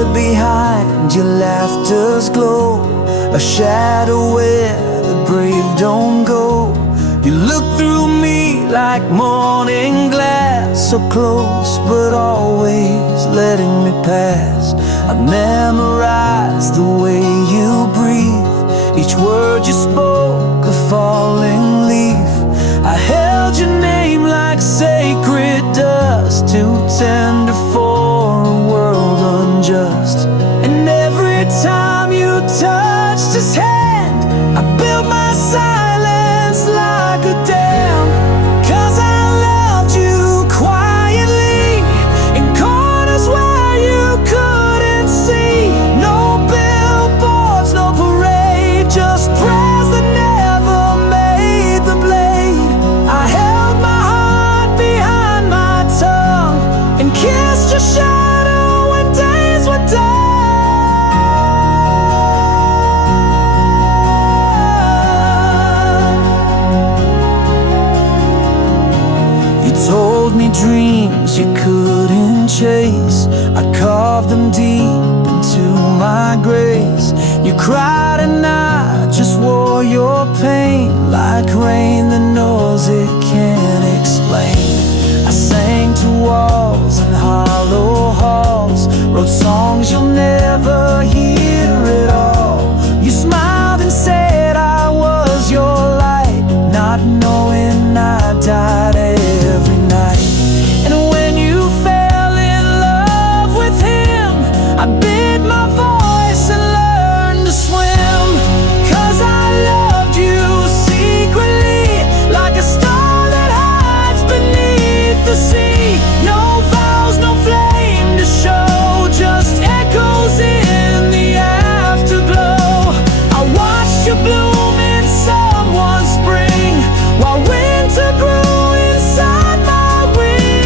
stood behind your laughter's glow, a shadow where the brave don't go. You look through me like morning glass, so close but always letting me pass. I memorized the way you breathe, each word you spoke a falling leaf. I held your name like sacred dust, too tender for a world unjust. And every time you touched his hand, I built my silence like a dam. 'Cause I loved you quietly in corners where you couldn't see. No billboards, no parade, just prayers that never made the blade. I held my heart behind my tongue and kissed your shadow when days were done. Told me dreams you couldn't chase, I carved them deep into my grace. You cried and I just wore your pain like rain that knows it can't explain. I sang to walls and hollow halls, wrote songs you'll never hear at all. You smiled and said I was your light, not knowing I died every night. And when you fell in love with him, I bid my voice and learned to swim. 'Cause I loved you secretly, like a star that hides beneath the sea. No vows, no flame to show, just echoes in the afterglow. I watched you bloom in someone's spring, while winter grew inside my wings.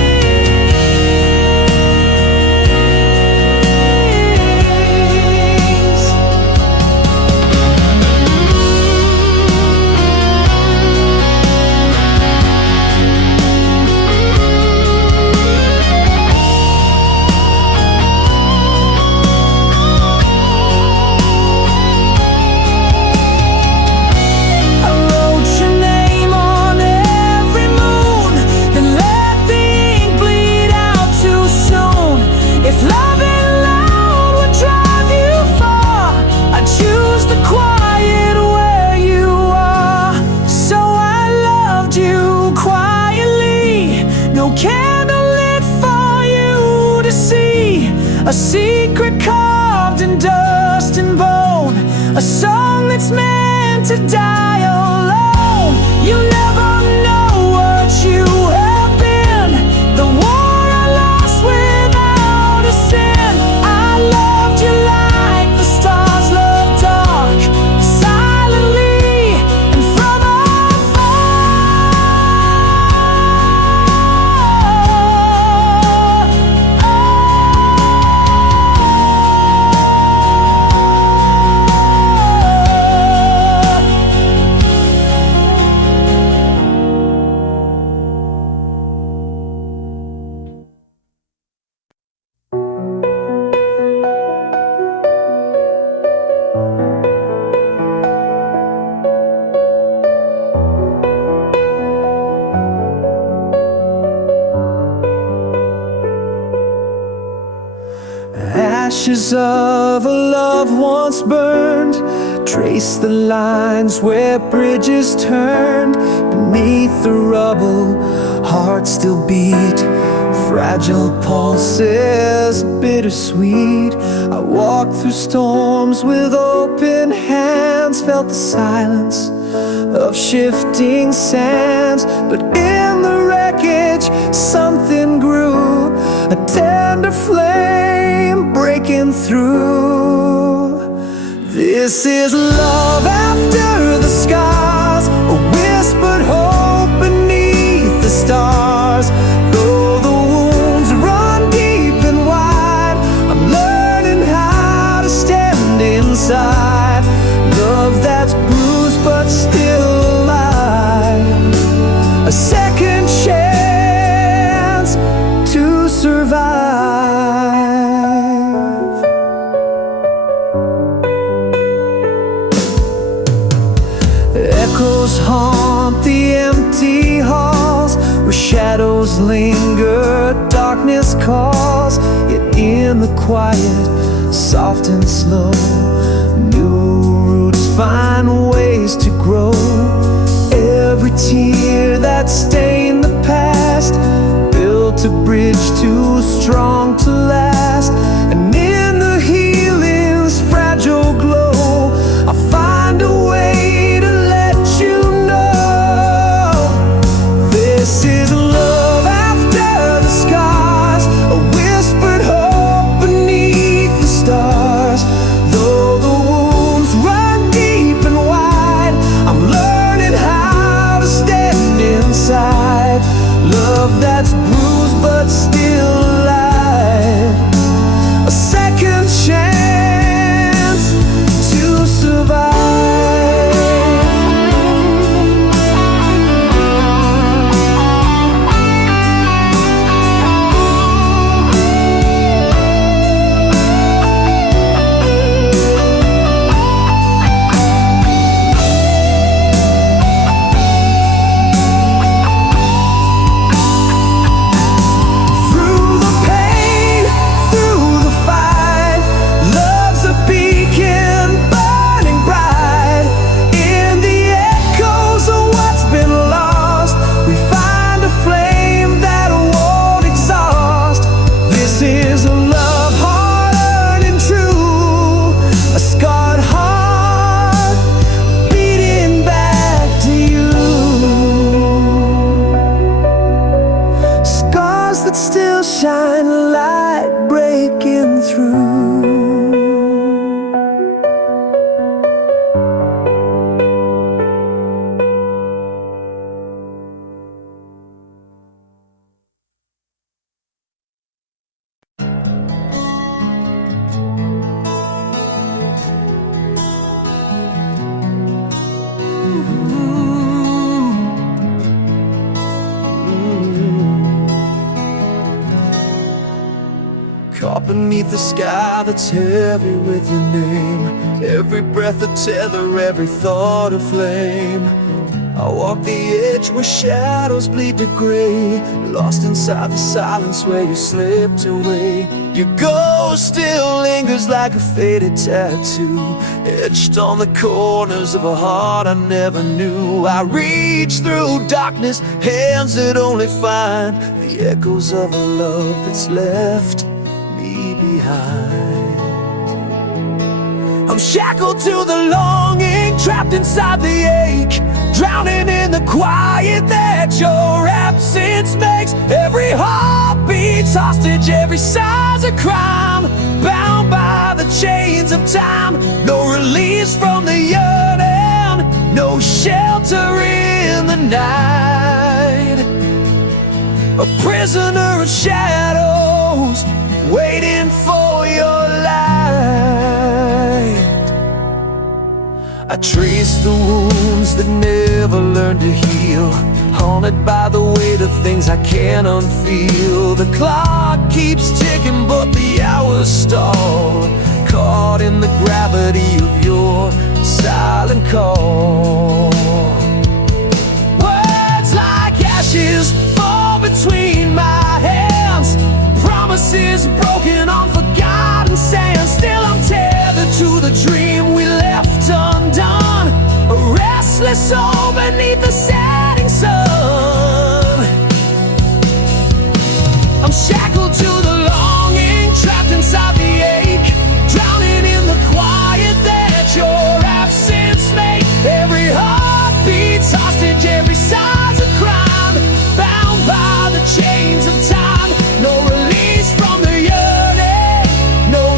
I wrote your name on every moon, then let the ink bleed out too soon. If loving loud would drive you far, I'd choose the quiet where you are. So I loved you quietly, no candle lit for you to see. A secret carved in dust and bone, a song that's meant to die alone. You'll never know what you have been, the war I lost without a sin. I loved you like the stars love dark, silently and from ashes of a love once burned, trace the lines where bridges turned. Beneath the rubble, hearts still beat, fragile pulses, bittersweet. I walked through storms with open hands, felt the silence of shifting sands. But in the wreckage, something grew, a tender flame breaking through. This is love after the scars, a whispered hope beneath the stars. Though the wounds run deep and wide, I'm learning how to stand inside. Love that's bruised but still alive, a second chance to survive. linger, darkness calls, yet in the quiet, soft and slow, new roots find ways to grow. Every tear that stained the past built a bridge too strong to last. And in the healing's fragile glow, I'll find a way to let you know this is love after the scars, a whispered hope beneath the stars. Though the wounds run deep and wide, I'm learning how to stand inside love that's bruised but still alive. A second chance to survive. That still shine a light breaking through. Caught beneath the sky that's heavy with your name, every breath a tether, every thought a flame. I walk the edge where shadows bleed to gray, lost inside the silence where you slipped away. Your ghost still lingers like a faded tattoo, etched on the corners of a heart I never knew. I reach through darkness, hands that only find the echoes of a love that's left behind. I'm shackled to the longing, trapped inside the ache, drowning in the quiet that your absence makes. Every heartbeat's hostage, every sigh's a crime, bound by the chains of time. No release from the yearning, no shelter in the night. A prisoner of shadows, waiting for your light. I trace the wounds that never learned to heal, haunted by the weight of things I can't unfeel. The clock keeps ticking but the hours stall, caught in the gravity of your silent call. Words like ashes fall between my hands, promises broken on forgotten sand. Still I'm tethered to the dream we left undone, a restless soul beneath the setting sun. I'm shackled to the longing, trapped inside the ache, drowning in the quiet that your absence made. Every heartbeat's hostage, every sigh's a crime, bound by the chains of time. No release from the yearning, no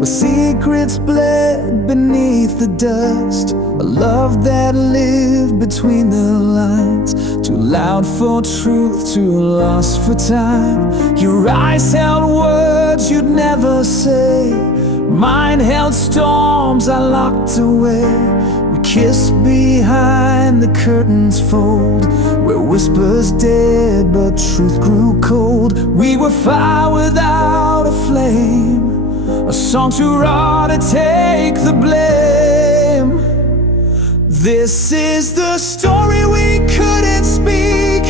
with secrets bled beneath the dust. A love that lived between the lines, too loud for truth, too lost for time. Your eyes held words you'd never say, mine held storms I locked away. We kissed behind the curtain's fold, where whispers dead but truth grew cold. We were fire without a flame, a song too raw to take the blame. This is the story we couldn't speak,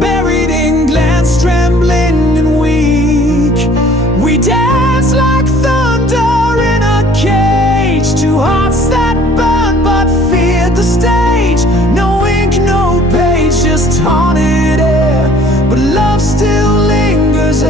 buried in glance, trembling and weak. We danced like thunder in a cage, two hearts that burned but feared the stage. No ink, no page, just haunted air, but love still lingers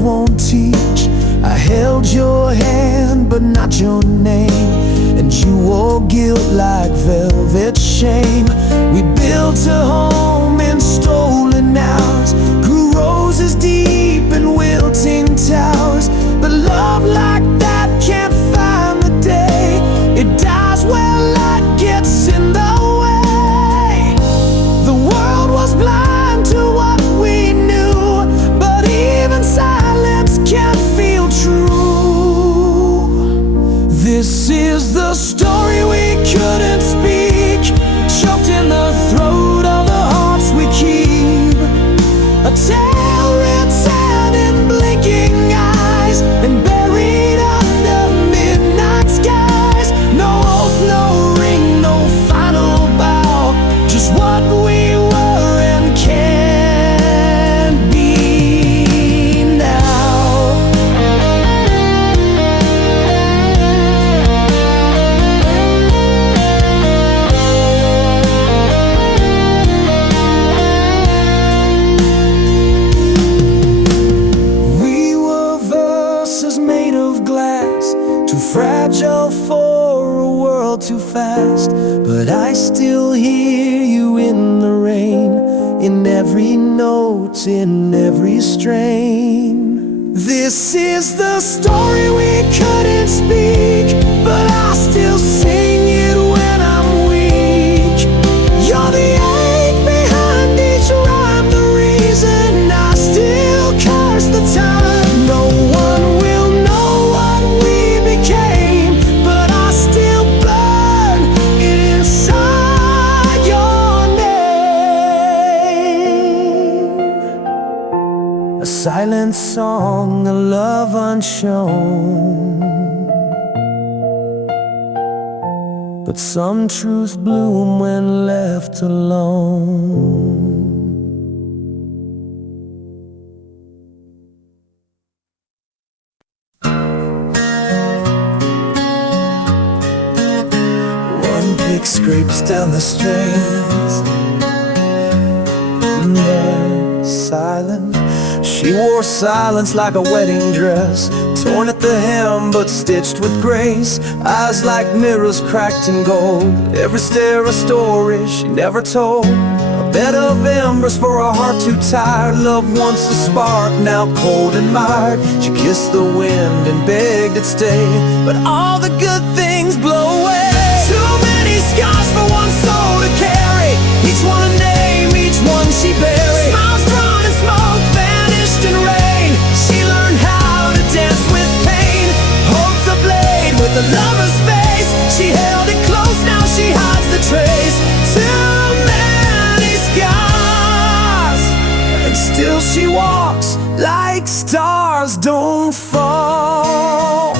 won't teach. I held your hand but not your name, and you wore guilt like velvet shame. We built a home in stolen hours, grew roses deep in wilting towers. But love like that can't find the day, it dies where light gets in the way. The world was blind to what we knew, but even silence can feel true. This is the story we couldn't speak, choked in the throat of the hearts we keep. A tale written in blinking eyes and buried under midnight skies. No oath, no ring, no final bow, just what we were and can be now. Fragile for a world too fast, but I still hear you in the rain, in every note, in every strain. This is the story we couldn't speak, but I still sing it when I'm weak. You're the ache behind each rhyme, the reason I still curse the time. No one will know what we became, but I still burn it inside your name. A silent song, a love unshown, but some truths bloom when left alone. Scrapes down the strings, and they're silent. She wore silence like a wedding dress, torn at the hem but stitched with grace. Eyes like mirrors cracked in gold, every stare a story she never told. A bed of embers for a heart too tired. Love once a spark, now cold and mired. She kissed the wind and begged it stay, but all the good things blow away. Too many scars for one soul to carry, each one a name, each one she buried. Smiles drawn in smoke, vanished in rain. She learned how to dance with pain. Holds a blade with a lover's face. She held it close, now she hides the trace. Too many scars, and still she walks like stars don't fall.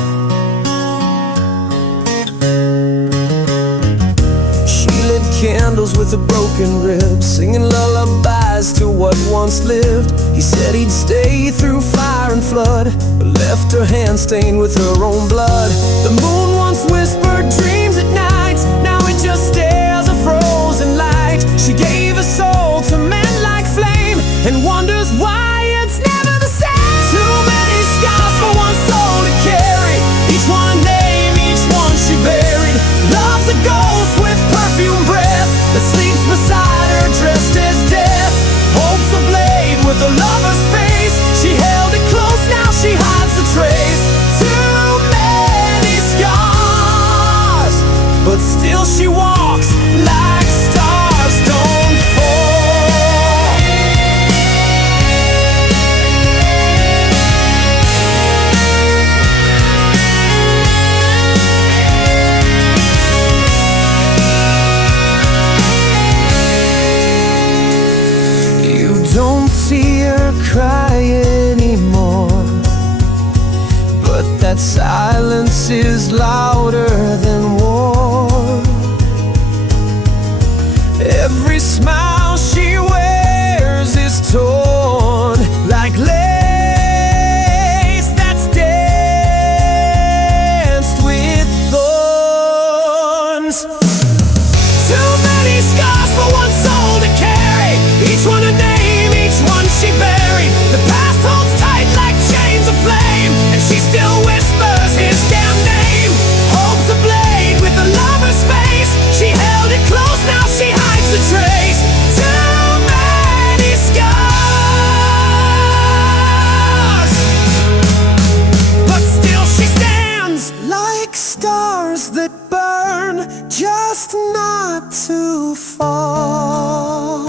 Candles with a broken rib, singing lullabies to what once lived. He said he'd stay through fire and flood, but left her hand stained with her own blood. The moon once whispered dreams at night, now it just stares a frozen light. but still she walks like stars don't fall. You don't see her cry anymore, but that silence is louder than war. Every smile she wears is torn like lace that's danced with thorns. Too many scars for one soul to carry, each one a name, each one she buried. The past holds tight like chains of flame, and she still whispers his damn name. Hope's a blade with a lover's face, she held it close, now she hides the trace. Too many scars, but still she stands like stars that burn, just not too far.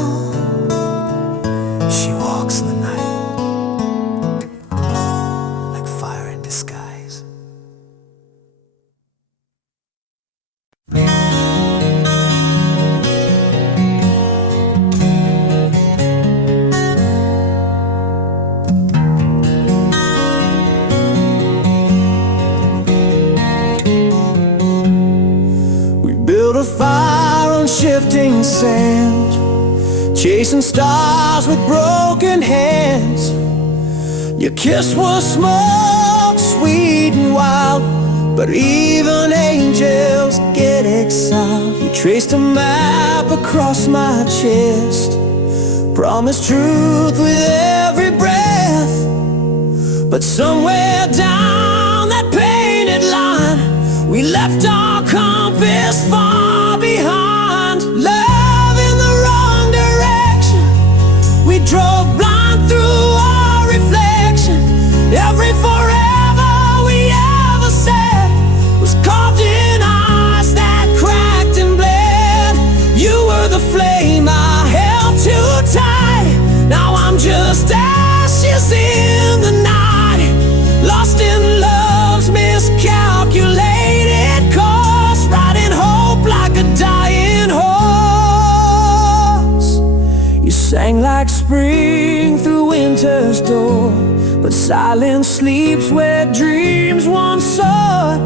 She walks in the night like fire in disguise. We built a fire on shifting sand, chasing stars with broken hands. Your kiss was smoke, sweet and wild, but even angels get exiled. You traced a map across my chest, promised truth with every breath, but somewhere down that painted line, we left our compass far behind. Love in the wrong direction, we drove blind through our reflection. Every forever we ever said was carved in eyes that cracked and bled. You were the flame I held too tight, now I'm just ashes in the night, lost in love's miscalculated course, riding hope like a dying horse. You sang like spring through winter's door, but silence sleeps where dreams once soared.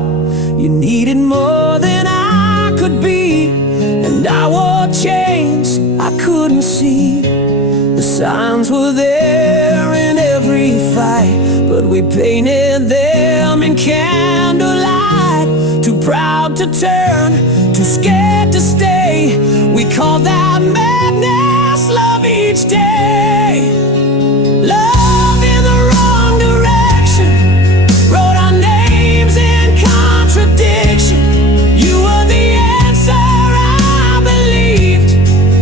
You needed more than I could be, and I wore chains I couldn't see. The signs were there in every fight, but we painted them in candlelight. Too proud to turn, too scared to stay. We called that madness love each day. Love in the wrong direction, wrote our names in contradiction. You were the answer I believed,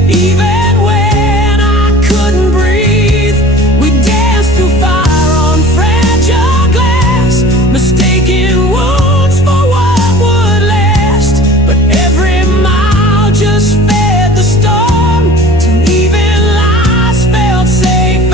even when I couldn't breathe. We danced through fire on fragile glass, mistaking wounds for what would last. But every mile just fed the storm, till even lies felt safe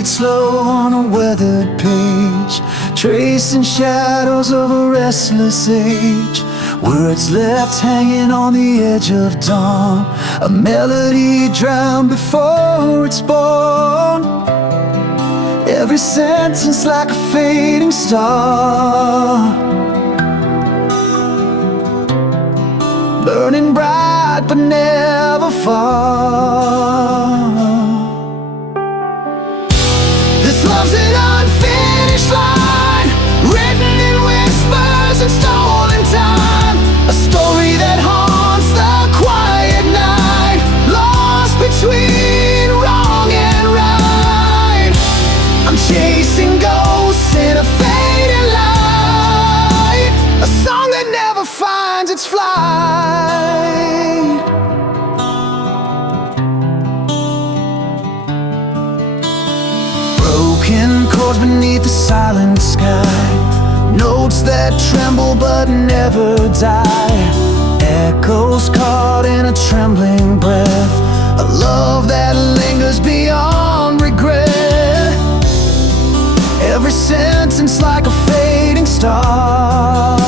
read slow on a weathered page, tracing shadows of a restless age. Words left hanging on the edge of dawn, a melody drowned before it's born. Every sentence like a fading star, burning bright but never far. This love's an unfinished line, written in whispers and stolen time. A story that haunts the quiet night, lost between wrong and right. I'm chasing ghosts in a fading light, a song that never finds its flight. Broken chords beneath the silent sky, notes that tremble but never die. Echoes caught in a trembling breath, a love that lingers beyond regret. Every sentence like a fading star,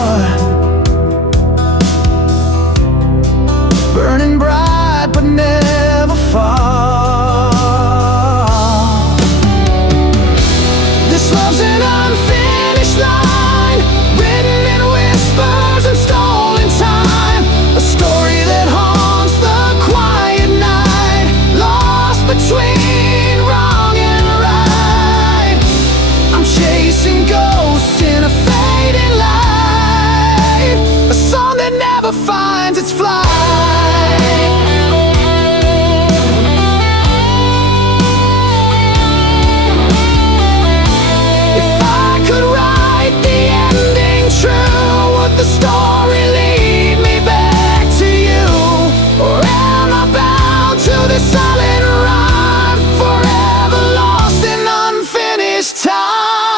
burning bright but never far. This love's an unfinished line, written in whispers and stolen time. A story that haunts the quiet night, lost between wrong and right. I'm chasing ghosts in a fading light, a song that never finds its flight. Would the story lead me back to you, or am I bound to this silent rhyme, forever lost in unfinished time?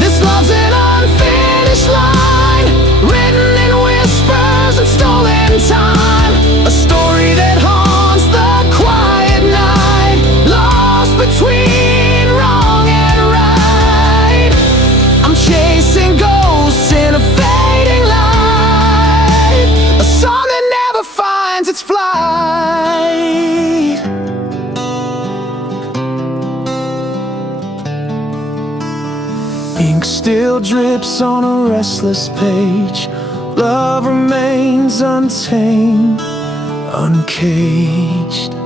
This love's an unfinished line, written in whispers and stolen time. A story that haunts the quiet night, lost between wrong and right. I'm chasing ghosts in a fading light, a song that never finds its flight. Ink still drips on a restless page, love remains untamed, uncaged.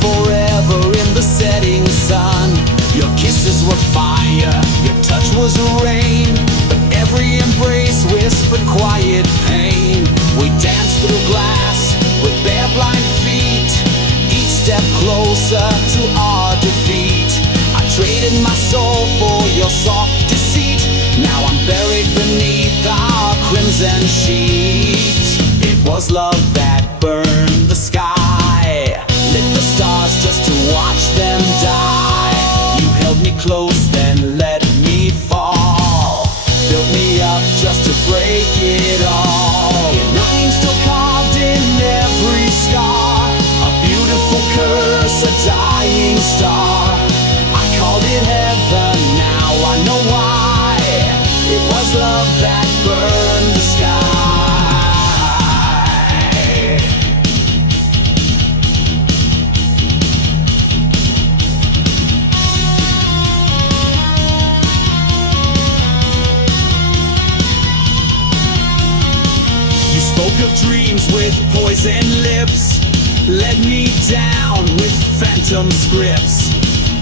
Forever in the setting sun. Your kisses were fire, your touch was rain, but every embrace whispered quiet pain. We danced through glass with bare blind feet, each step closer to our defeat. I traded my soul for your soft deceit. Now I'm buried beneath our crimson sheet. It was love that burned the sky, lit the stars just to watch them die. You held me close, then let me fall, built me up just to break it all. Your name still carved in every scar, a beautiful curse, a dying star. I called it heaven, now I know why. It was love that burned the sky. Of dreams with poison lips, led me down with phantom scripts.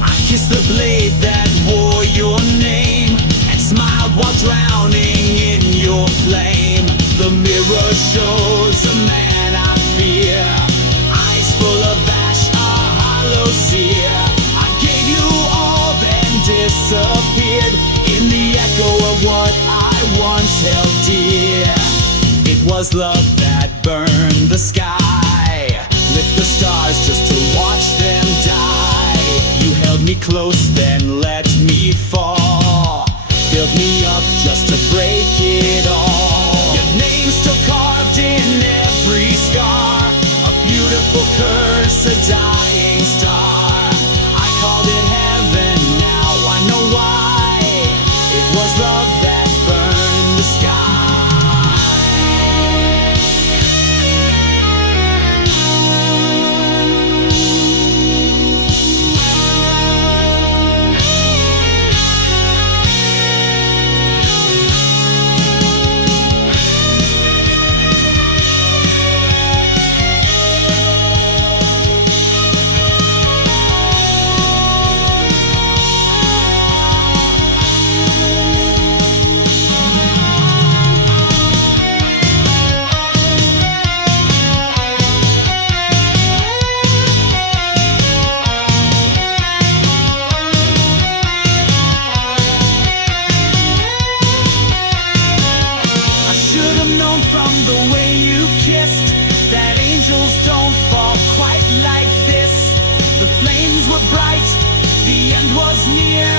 I kissed the blade that wore your name, and smiled while drowning in your flame. The mirror shows a man I fear, eyes full of ash, a hollow sear. I gave you all, then disappeared in the echo of what I once held dear. It was love that burned the sky, lit the stars just to watch them die. You held me close, then let me fall, built me up just to break it all. Your name's still carved in every scar, a beautiful curse, a dying star. I called it heaven, now I know why. It was love that burned the sky. From the way you kissed, that angels don't fall quite like this. The flames were bright, the end was near.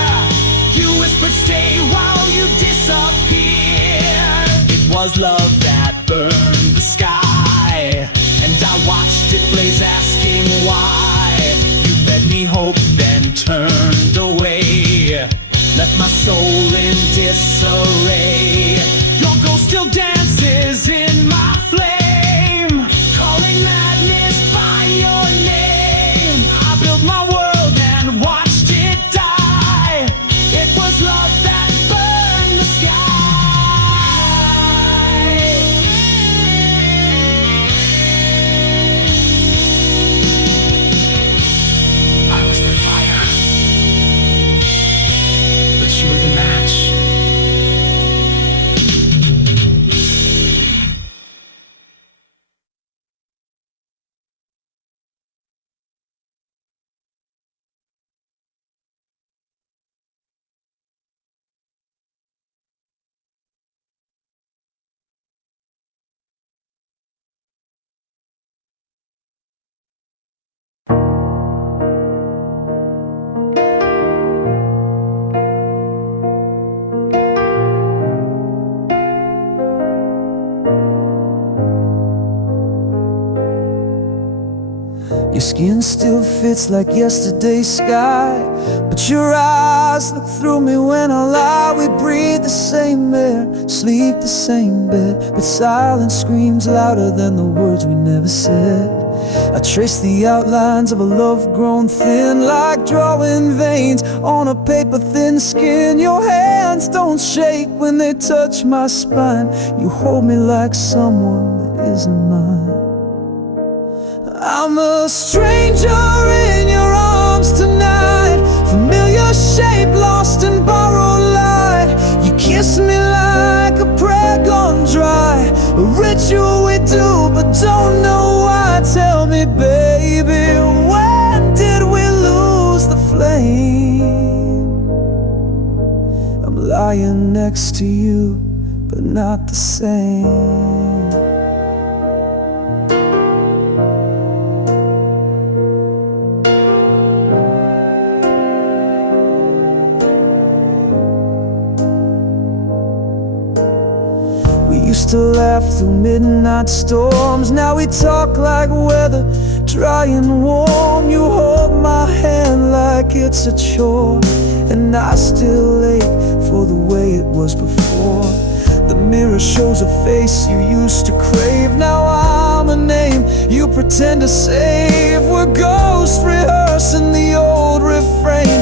You whispered stay while you disappeared. It was love that burned the sky, and I watched it blaze asking why. You fed me hope, then turned away, left my soul in disarray. Your ghost still dances in my flame, calling madness by your name. I built my world and watched it die. It was love that burned the sky. I was the fire, but you were the match. Your skin still fits like yesterday's sky, but your eyes look through me when I lie. We breathe the same air, sleep the same bed, but silence screams louder than the words we never said. I trace the outlines of a love grown thin, like drawing veins on a paper thin skin. Your hands don't shake when they touch my spine. You hold me like someone that isn't mine. I'm a stranger in your arms tonight, familiar shape lost in borrowed light. You kiss me like a prayer gone dry, a ritual we do but don't know why. Tell me baby, when did we lose the flame? I'm lying next to you, but not the same. Used to laugh through midnight storms, now we talk like weather, dry and warm. You hold my hand like it's a chore, and I still ache for the way it was before. The mirror shows a face you used to crave, now I'm a name you pretend to save. We're ghosts rehearsing the old refrain,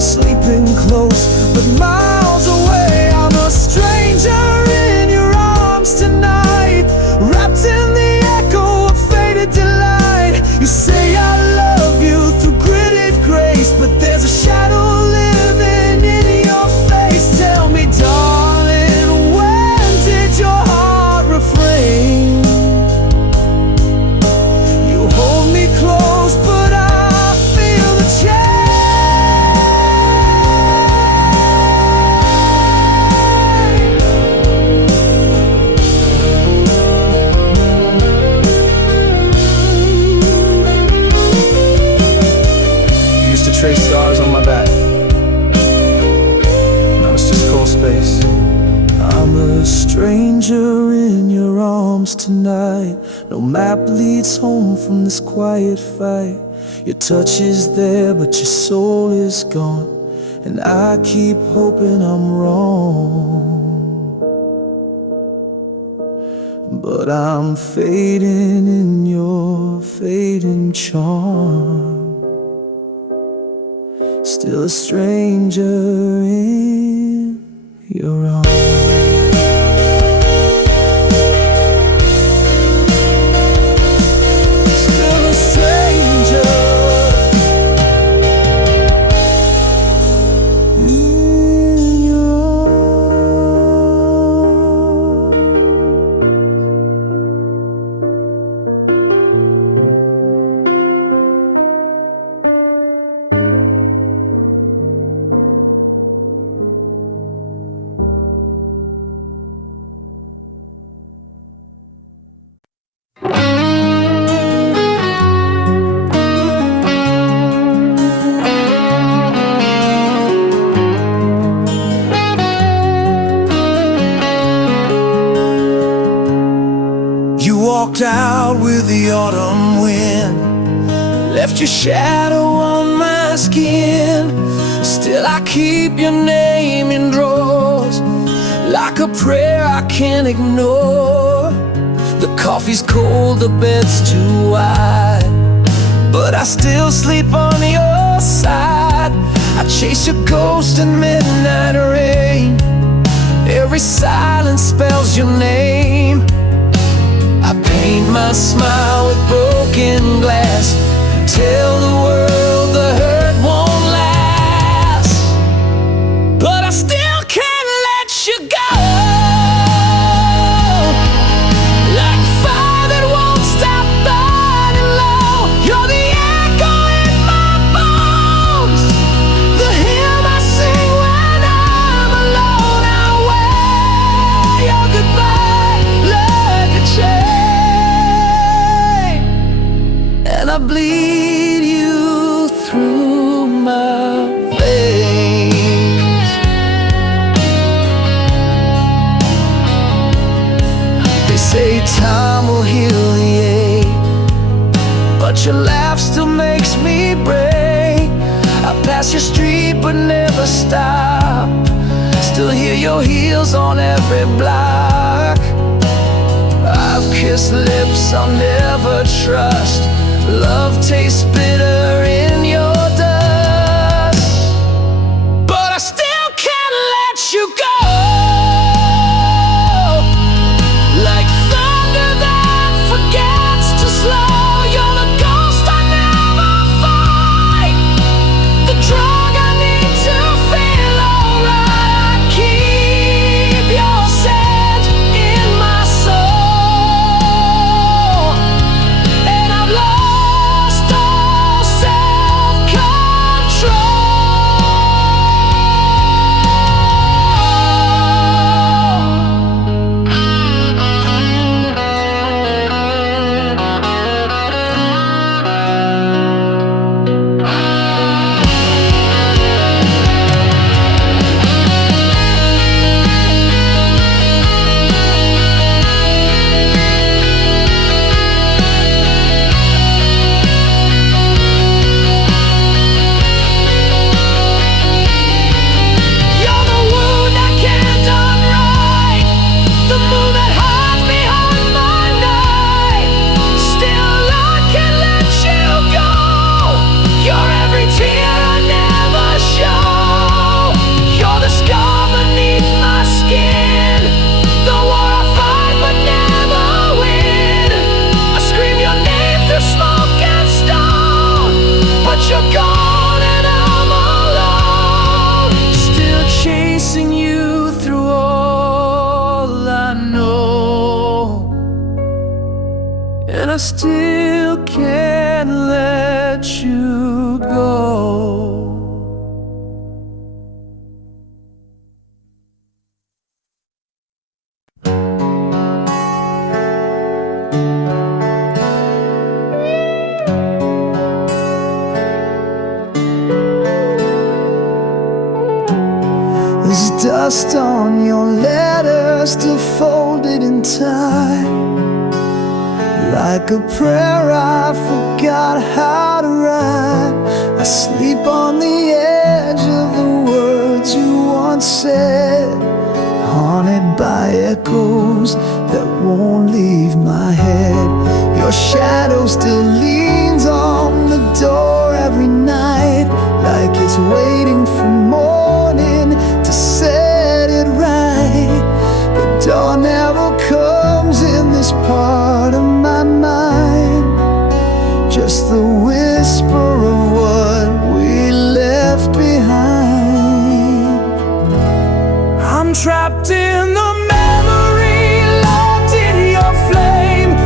sleeping close but miles away. I'm a stranger in your arms tonight, wrapped in the echo of faded delight. You say I love you through gritted grace, but there's a shadow trace scars on my back. Now it's just cold space. I'm a stranger in your arms tonight. No map leads home from this quiet fight. Your touch is there, but your soul is gone, and I keep hoping I'm wrong. But I'm fading in your fading charm. Still a stranger in your arms. Walked out with the autumn wind, left your shadow on my skin. Still I keep your name in drawers, like a prayer I can't ignore. The coffee's cold, the bed's too wide, but I still sleep on your side. I chase your ghost in midnight rain. Every silence spells your name. I paint my smile with broken glass, tell the world the hurt won't last. But I still can't let you go, like fire that won't stop burning low. You're the echo in my bones, the hymn I sing when I'm alone. I wear your goodbye like a chain, and I bleed you through my veins. They say time will heal the ache, but your laugh still makes me break. I pass your street but never stop, still hear your heels on every block. I've kissed lips I'll never trust, love tastes bitter in your dust. But I still can't let you go, like thunder that forgets to slow. You're the ghost I never fight, the drug I need to feel alright. I keep your scent in my soul, and I've lost all self-control. You're the wound I can't unwrite, the moon that hides behind my night. Still I can't let you go, you're every tear I never show. You're the scar beneath my skin, the war I fight but never win. I scream your name through smoke and stone, but you're gone and I'm alone, still chasing you through all I know, and I still can't let you go. There's dust on your letter, still folded in time. Like a prayer I forgot how to write. I sleep on the edge of the words you once said, haunted by echoes that won't leave my head. Your shadow still leans on the door every night, like it's waiting for morning to set it right. But dawn never comes in this part of my mind, just the whisper of what we left behind. I'm trapped in the memory, locked in your flame,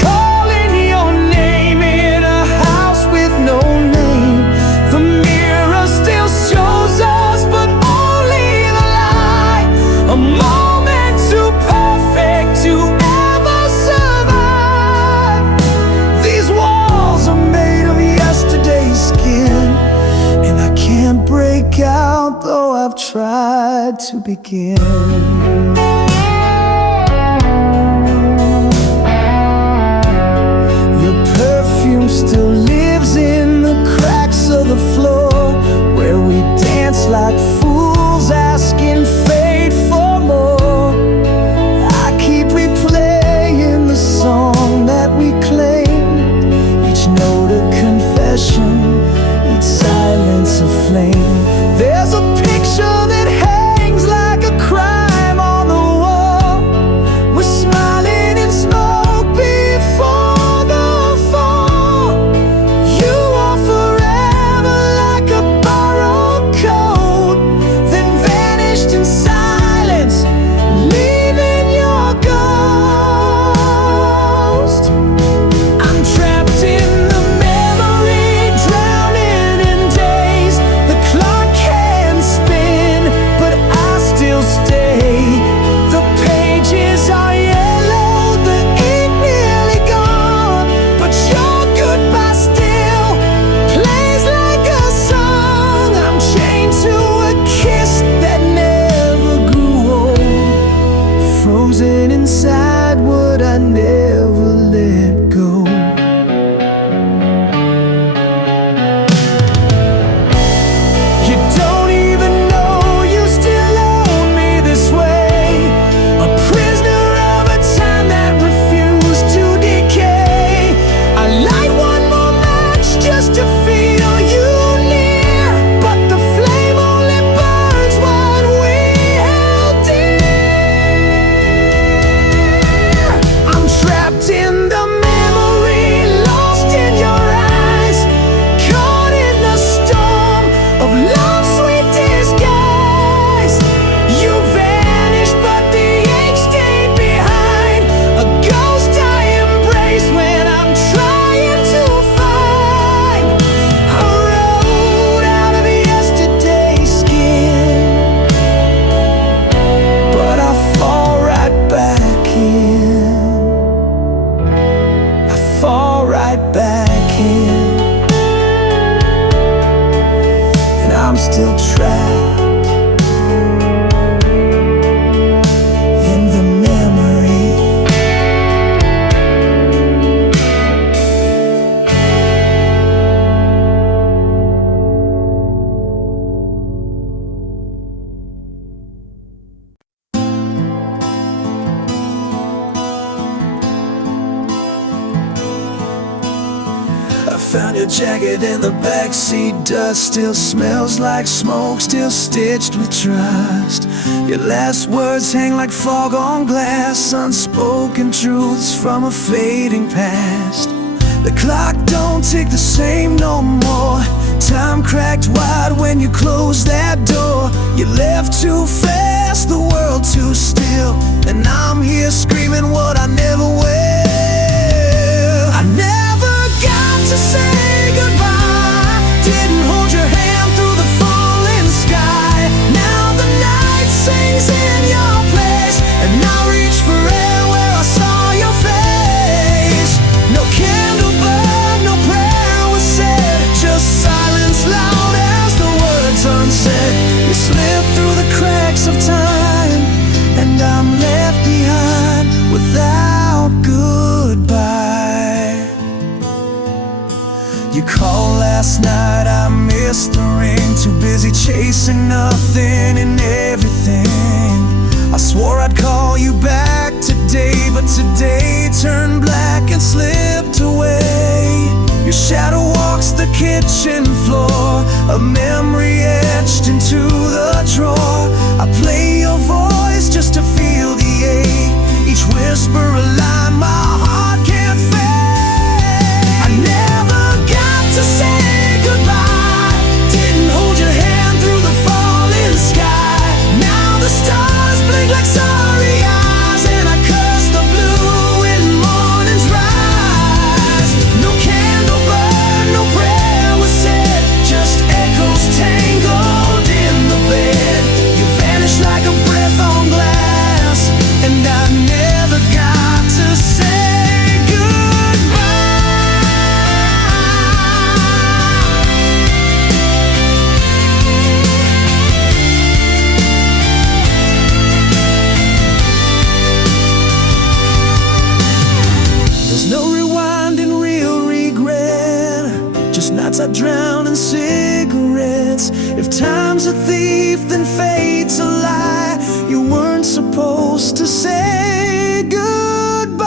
calling your name in a house with no name. The mirror still shows us, but only the lie. A moment too perfect to ever survive. These walls are made of yesterday's skin, and I can't break out, though I've tried to begin. Your perfume still lives in the cracks of the floor, where we dance like fools, asking fate for more. I keep replaying the song that we claimed, each note a confession, each silence a flame. There's a picture that hangs like a crime on the wall. We're smiling in smoke before the fall. You are forever like a borrowed coat, then vanished in silence, leaving your ghost. I'm trapped in the memory, drowning in days. The clock can spin, but I still stay. The pages are yellow, the ink nearly gone, but your goodbye still plays like a song. I'm chained to a kiss that never grew old, frozen inside what I never let go. You don't even know you still own me this way, a prisoner of a time that refused to decay. I light one more match just to feel you near, but the flame only burns what we held dear. I'm trapped in the memory, lost in your eyes, caught in the storm of love's sweet disguise. You vanished, but the ink stayed behind, a ghost I embrace when I'm trying to find a road out of yesterday's skin. But I fall right back in, I fall right back in, and I'm still trapped in the memory. I found your jacket in the backseat, dust still smells like smoke, still stitched with trust. Your last words hang like fog on glass, unspoken truths from a fading past. The clock don't tick the same no more, time cracked wide when you closed that door. You left too fast, the world too still, and I'm here screaming what I never will. I never got to say goodbye, didn't hold your hand through the falling sky. Now the night sings in your place, and I reach for air where I saw your face. No candle burned, no prayer was said, just silence loud as the words unsaid. You slipped through the cracks, busy chasing nothing and everything. I swore I'd call you back today, but today turned black and slipped away. Your shadow walks the kitchen floor, a memory etched into the drawer. I play your voice just to feel the ache, each whisper a line my heart can't fake. I never got to say goodbye, didn't hold your hand through the falling sky. Now the stars blink like sorry eyes, and I curse the blue when mornings rise. No candle burned, no prayer was said, just echoes tangled in the bed. You vanished like a breath on glass, and I never got to say goodbye. There's no rewinding, real regret, just nights I drown in cigarettes. If time's a thief, then fate's a lie. You weren't supposed to say goodbye.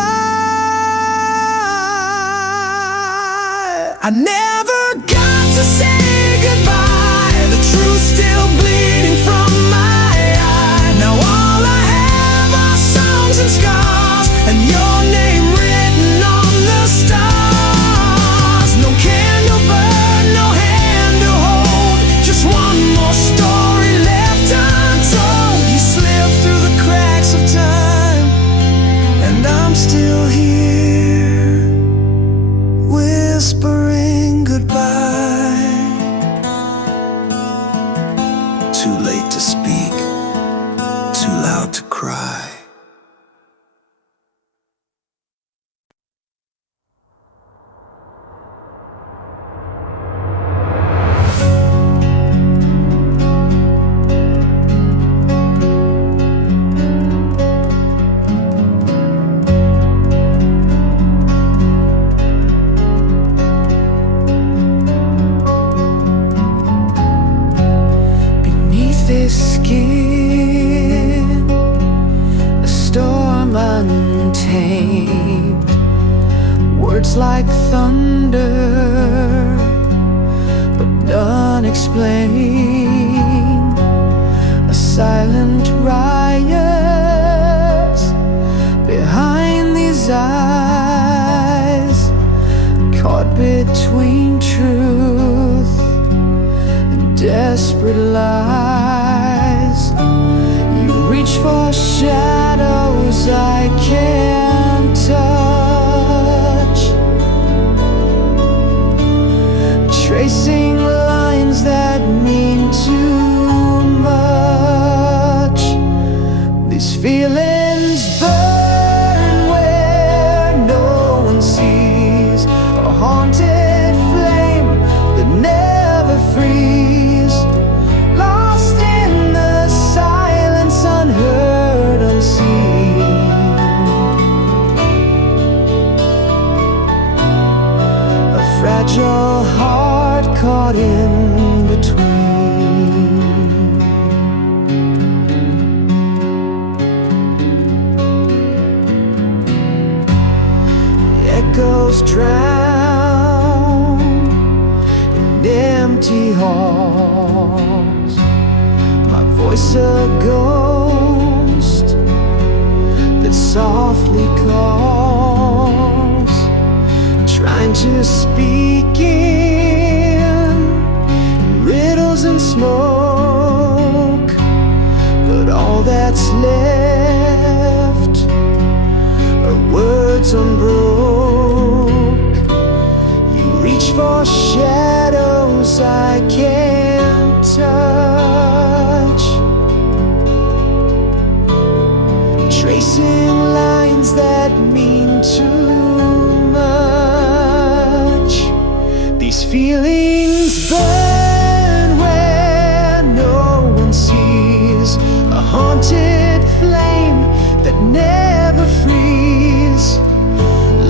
I never got to say goodbye, the truth still bleeding from my eye. Now all I have are songs and scars, and your name written on the stars. No candle burn, no hand to hold, just one more story left untold. You slipped through the cracks of time, and I'm still here, whispering goodbye. Too late to speak, too loud to cry. Beneath this skin, a storm untamed, words like thunder, but none explain. A silent riot behind these eyes, caught between truth and desperate lies. You reach for shadows I can't touch, tracing lines that mean too much. These feelings burn where no one sees, a haunted flame that never frees, lost in the silence, unheard, unseen. A fragile heart caught in between. Echoes drown in empty halls, my voice a ghost that softly calls, trying to speak in riddles and smoke, but all that's left are words unbroke. You reach for shadows I can't touch, tracing lines that mean too much. These feelings burn where no one sees, a haunted flame that never frees,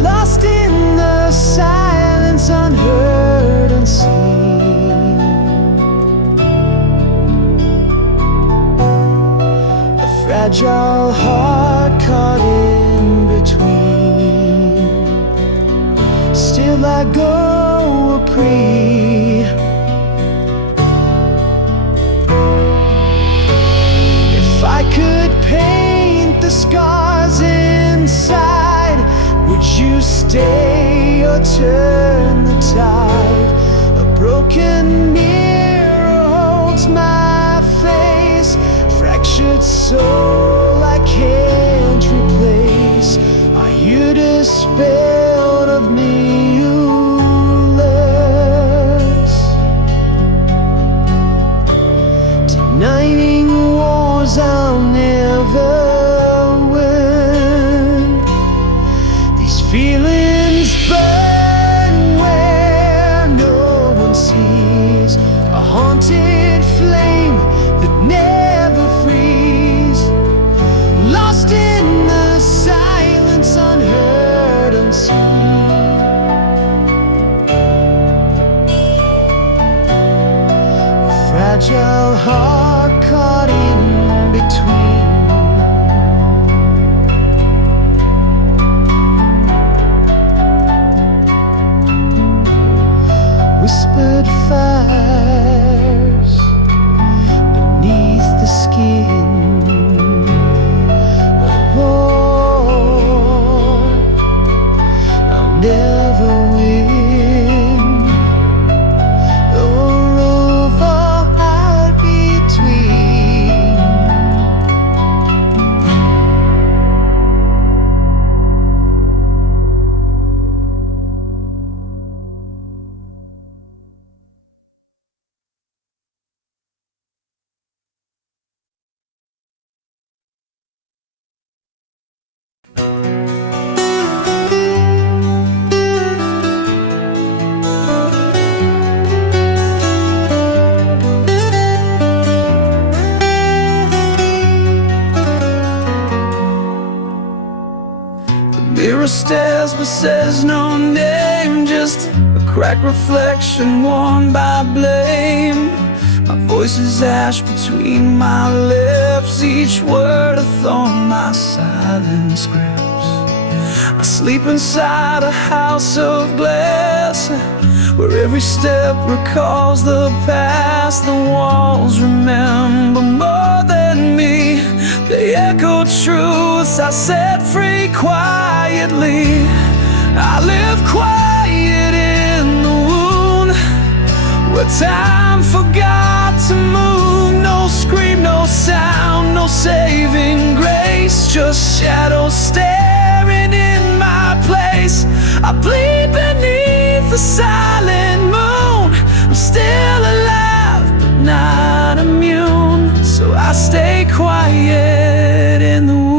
lost in the silence, unheard, unseen. fragile heart caught in between. Still I go a free. If I could paint the scars inside, would you stay or turn the tide? A broken mirror holds my face, fractured soul I can't replace. Are you dispelled of me, less? Denying wars I'll never win. These feelings burn where no one sees, a haunted flame that never frees, lost in the silence, unheard, unseen. A fragile heart caught in between. Whispered fires beneath the skin. A war I'll never win. A rover out between. Mirror stares but says no name, just a cracked reflection worn by blame. My voice is ash between my lips, each word a thorn my silence grips. I sleep inside a house of glass, where every step recalls the past. The walls remember more than me, they echo truths I set free quietly. I live quiet in the wound, where time forgot to move. No scream, no sound, no saving grace, just shadows staring in my place. I bleed beneath the silent moon. I'm still alive but not immune, so I stay quiet in the womb.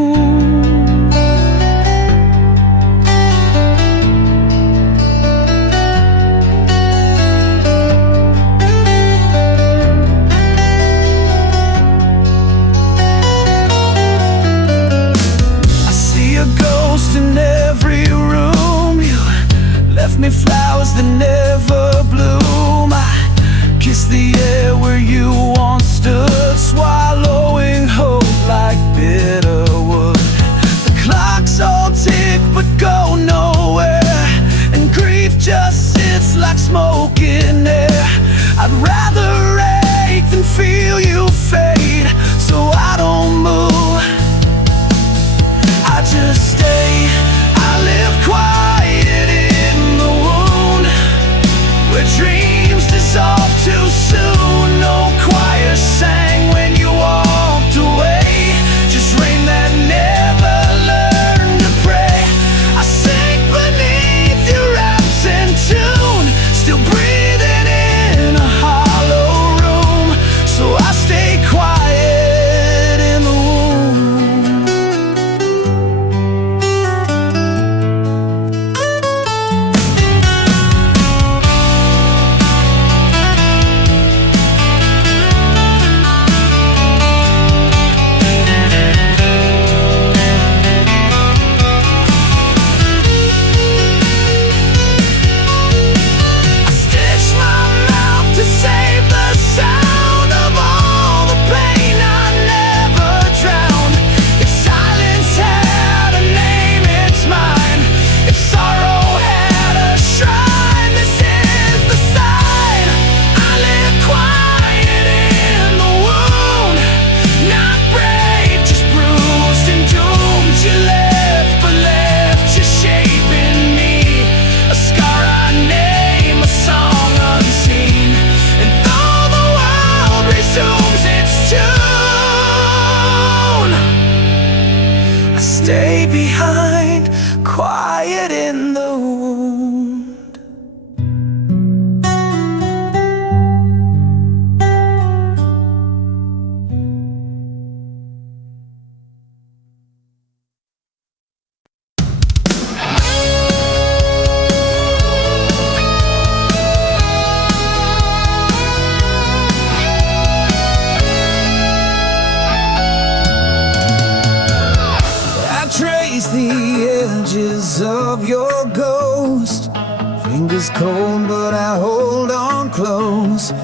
I see a ghost in every room. You left me flowers that never bloom. I kiss the air where you once stood, swallowing hope like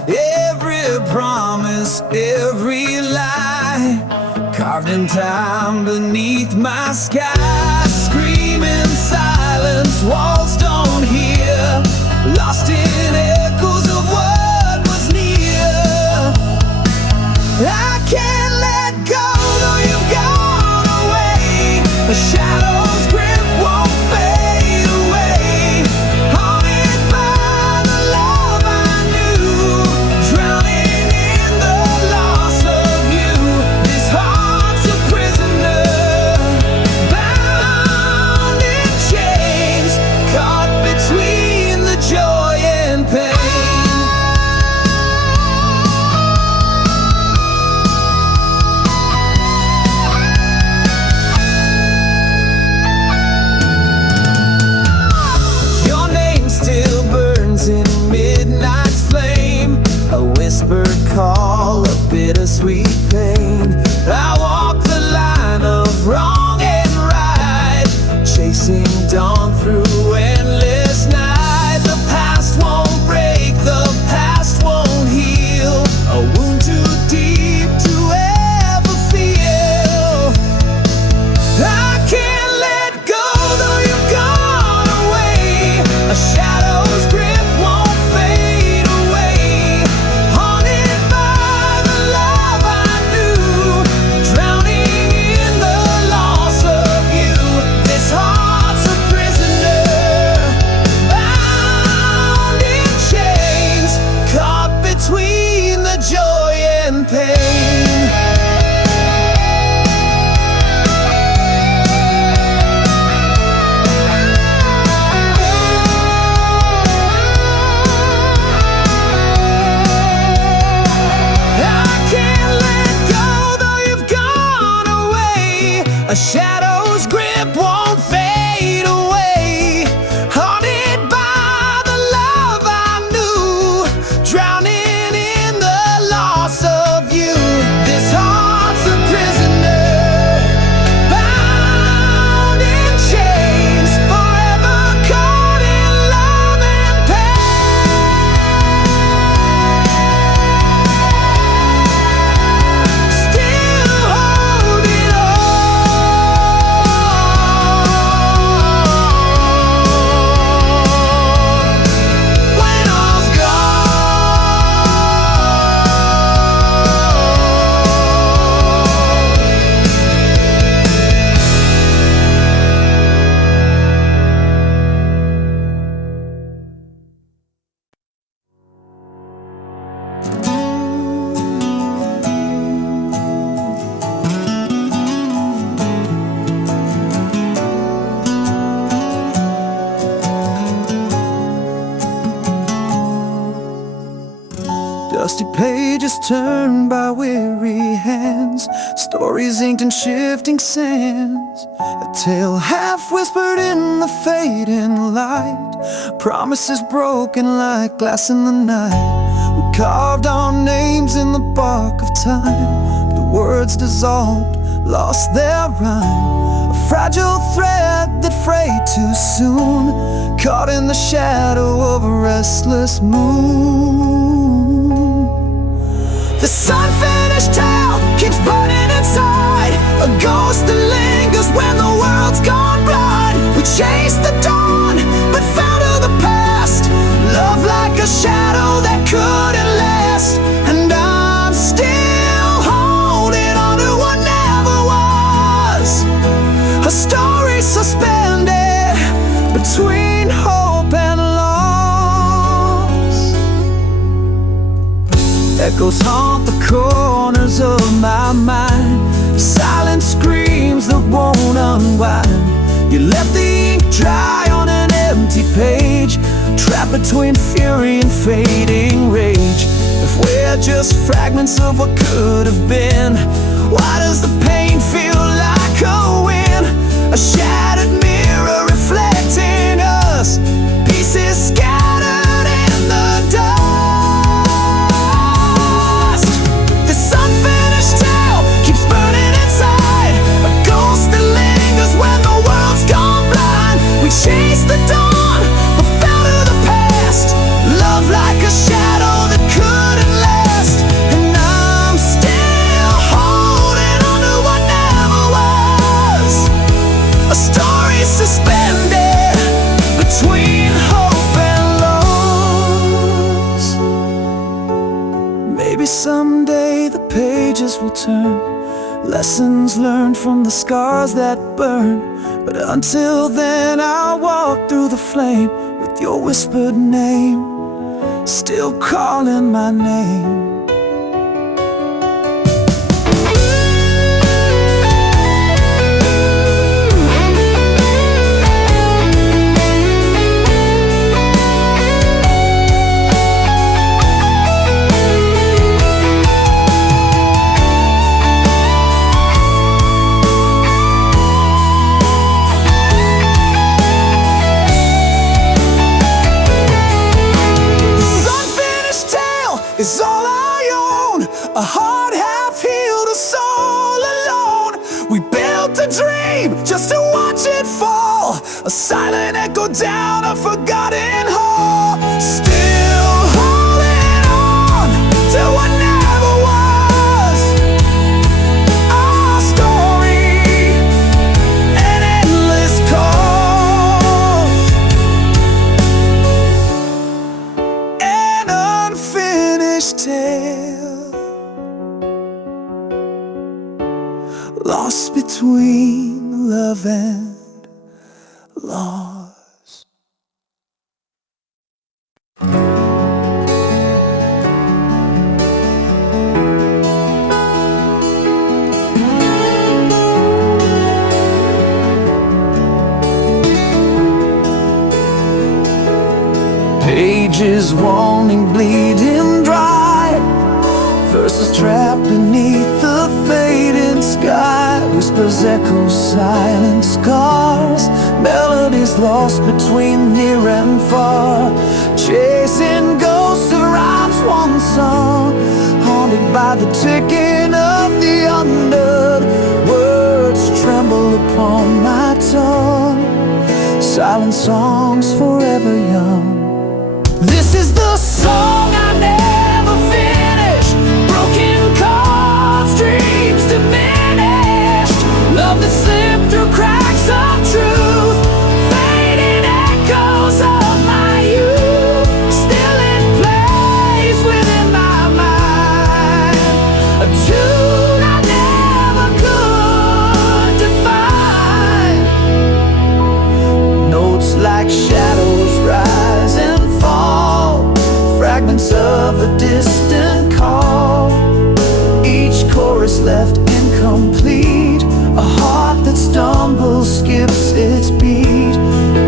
every promise, every lie, carved in time beneath my sky. Screaming silence, walls don't hear, lost in echoes of what was near. I can't let go, though you've gone away. A shadow's grip won't fade away. Haunted by the love I knew, drowning in the loss of you. This heart's a prisoner, bound in chains, caught between the joy and pain. Whispered call, a bittersweet pain. I walk the line of wrong and right, chasing dawn through endless night. The past won't break, the past won't heal, a wound too deep to ever feel. I can't let go, though you've gone away. A shadow's grip won't fade away. Haunted by the love I knew, drowning in the loss of you. This heart's a prisoner, bound in chains, caught between the joy and pain. A shadow's grip won't fade away. Haunted by the love I knew, drowning in the loss of you. This heart's a prisoner, bound in chains, forever caught in love and pain. Still holding on. Dusty pages turned by weary hands, stories inked in shifting sands. A tale half whispered in the fading light, promises broken like glass in the night. We carved our names in the bark of time, the words dissolved, lost their rhyme. A fragile thread that frayed too soon, caught in the shadow of a restless moon. This unfinished tale keeps burning inside, a ghost that lingers when the world's gone blind. We chased the dawn, but fell to the past. Love like a shadow that couldn't last, and I'm still holding on to what never was. A story suspended between hope and loss. Echoes haunt the corners of my mind, silent screams that won't unwind. You left the ink dry on an empty page, trapped between fury and fading rage. If we're just fragments of what could have been, why does the pain feel like a win? A shattered mirror reflecting us, pieces scattered in the dust. This unfinished tale keeps burning inside, a ghost that lingers when the world's gone blind. We chase the dawn, but fell to the past. Love like a shadow that could someday the pages will turn, lessons learned from the scars that burn. But until then I'll walk through the flame with your whispered name, still calling my name. Is all I own, a heart half-healed, a soul alone. We built a dream just to watch it fall, a silent echo down a forgotten hall. Still holding on to what never was, our story, an endless cause, an unfinished tale, lost between love and loss. Pages wanting bleeding dry, verses trapped beneath the fading sky. Whispers echo silent scars, melodies lost between near and far. Chasing ghosts of rhymes once sung, haunted by the ticking of the undead. Words tremble upon my tongue, silent songs forever young. This is the song I never finished, broken chords, dreams diminished, love that slipped through cracks of truth, fading echoes of my youth, still it plays within my mind, a tune I never could define. Notes like shadows rise and fall, fragments of a distant call, each chorus left incomplete, a heart that stumbles, skips its beat,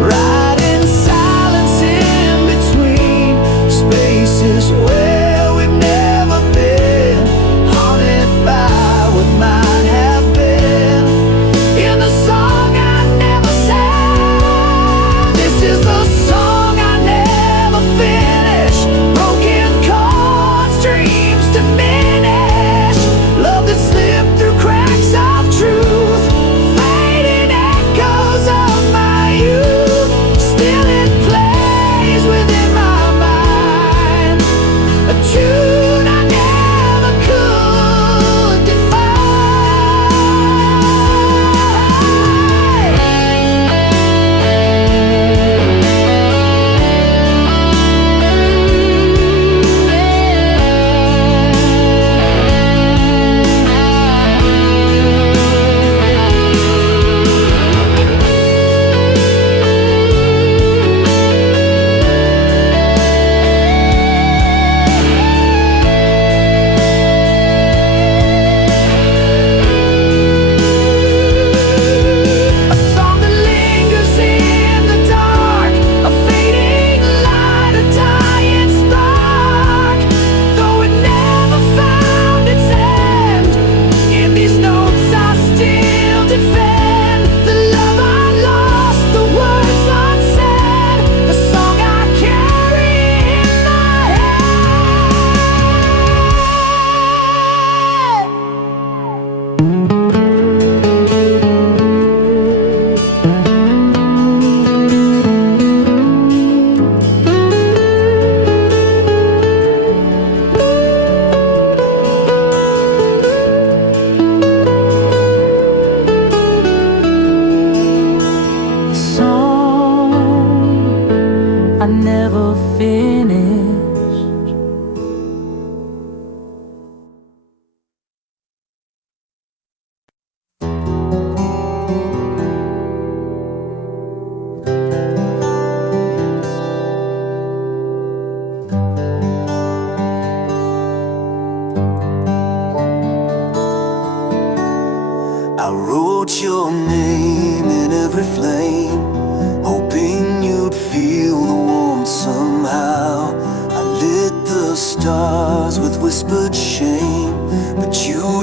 riding silence in between spaces where we've never been, haunted by what might have been, in the song I never sang. This is the song I never finished, broken chords, dreams diminished, love that slipped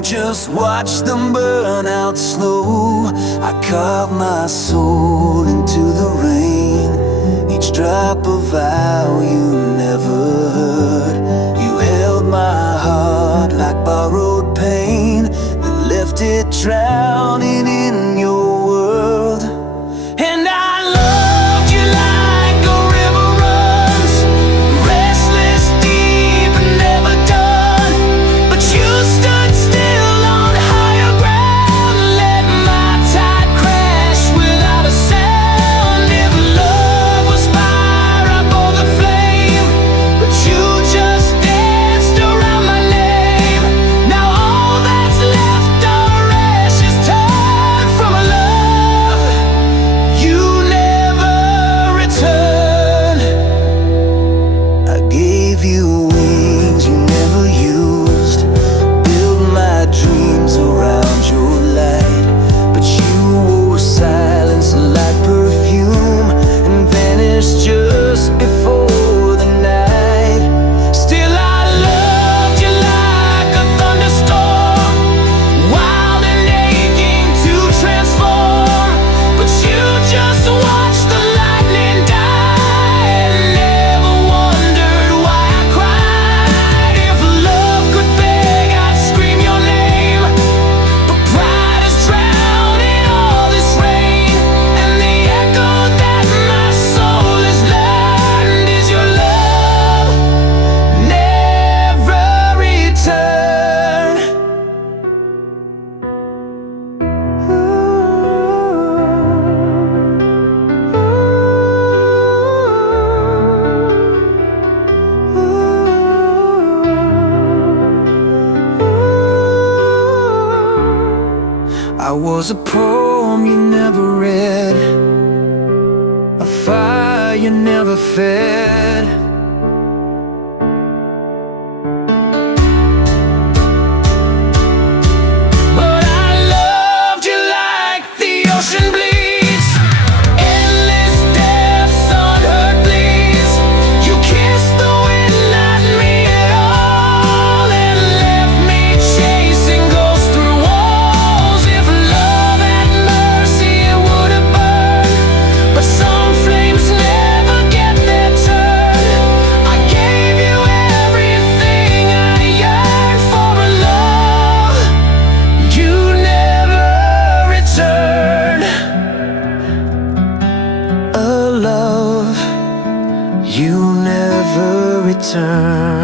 just watch them burn out slow. I carve my soul into the rain, each drop a vow you never heard. You held my heart like borrowed pain, then left it drowning in your world. And I loved you like a river runs, restless, deep, and never done. But you stood still on higher ground, let my tide crash without a sound. If love was fire, I bore the flame, but you just danced around my name. Now all that's left are ashes torn from a love you never returned. I gave you wings you never used, built my dreams around your light, but you wore silence like perfume and vanished just before the night. Still I loved you like a thunderstorm, wild and aching to transform. But you just watched the lightning die and never wondered why I cried. If love could beg, I'd scream your name, but pride is drowned in all this rain. And the echo that my soul has learned is your love never returned. I was a poem you never read, a fire you never fed. But I loved you like the ocean bleeds, endless depths, unheard bleeds. You kissed the wind, not me at all, and left me chasing ghosts through walls. If love had mercy, it would have burned, but some flames never get their turn. I gave you everything I yearned for, a love you never returned. A love you never returned.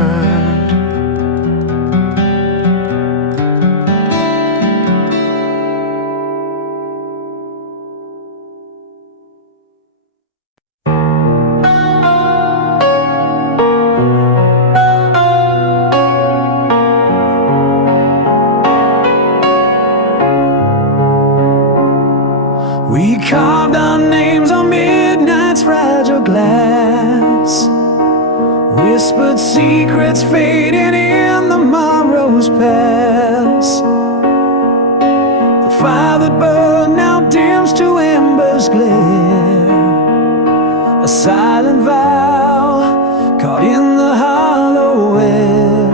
We carved our names on midnight's fragile glass, whispered secrets fading in the morrow's pass. The fire that burned now dims to embers glare, a silent vow caught in the hollow air.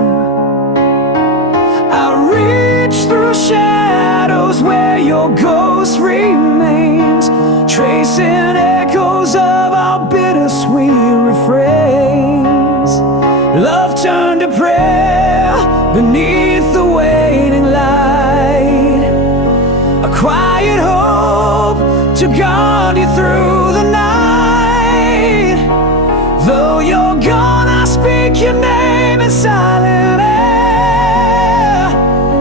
I reach through shadows where your ghost remains, tracing echoes of our bittersweet refrains. Love turned to prayer beneath the waning light, a quiet hope to guard you through the night. Though you're gone, I speak your name in silent air,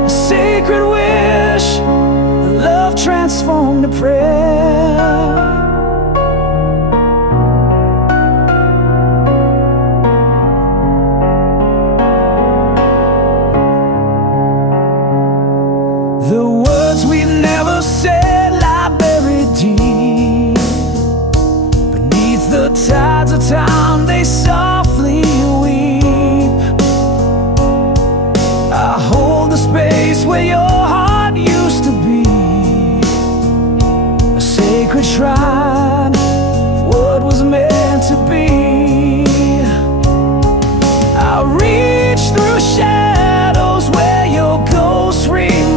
a sacred wish, love transformed to prayer. The words we never said lie buried deep beneath the tides of time, they softly weep. I hold the space where your heart used to be, a sacred shrine of what was meant to be. I reach through shadows where your ghost remains,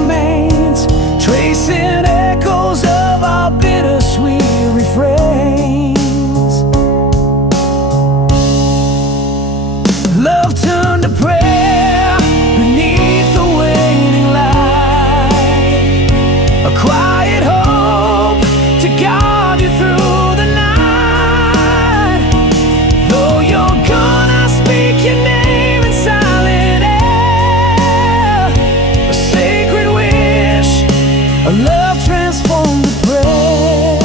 A love transformed to prayer.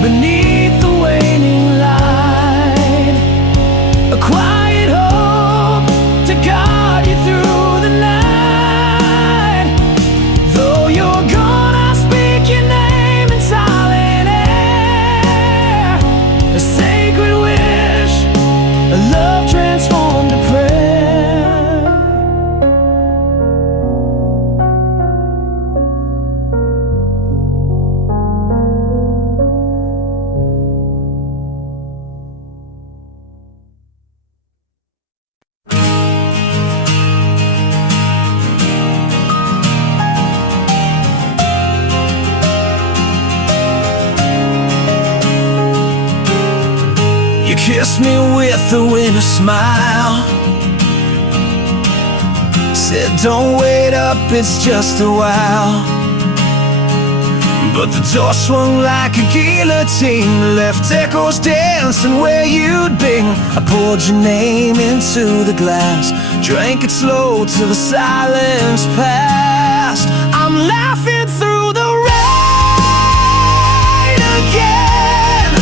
Beneath the waning light, a quiet hope to guide you through the night. Though you're gone, I'll speak your name in silent air. A sacred wish, a love transformed to prayer. You kissed me with a winter smile, said don't wait up, it's just a while. But the door swung like a guillotine, left echoes dancing where you'd been. I poured your name into the glass, drank it slow till the silence passed. I'm laughing through the rain again,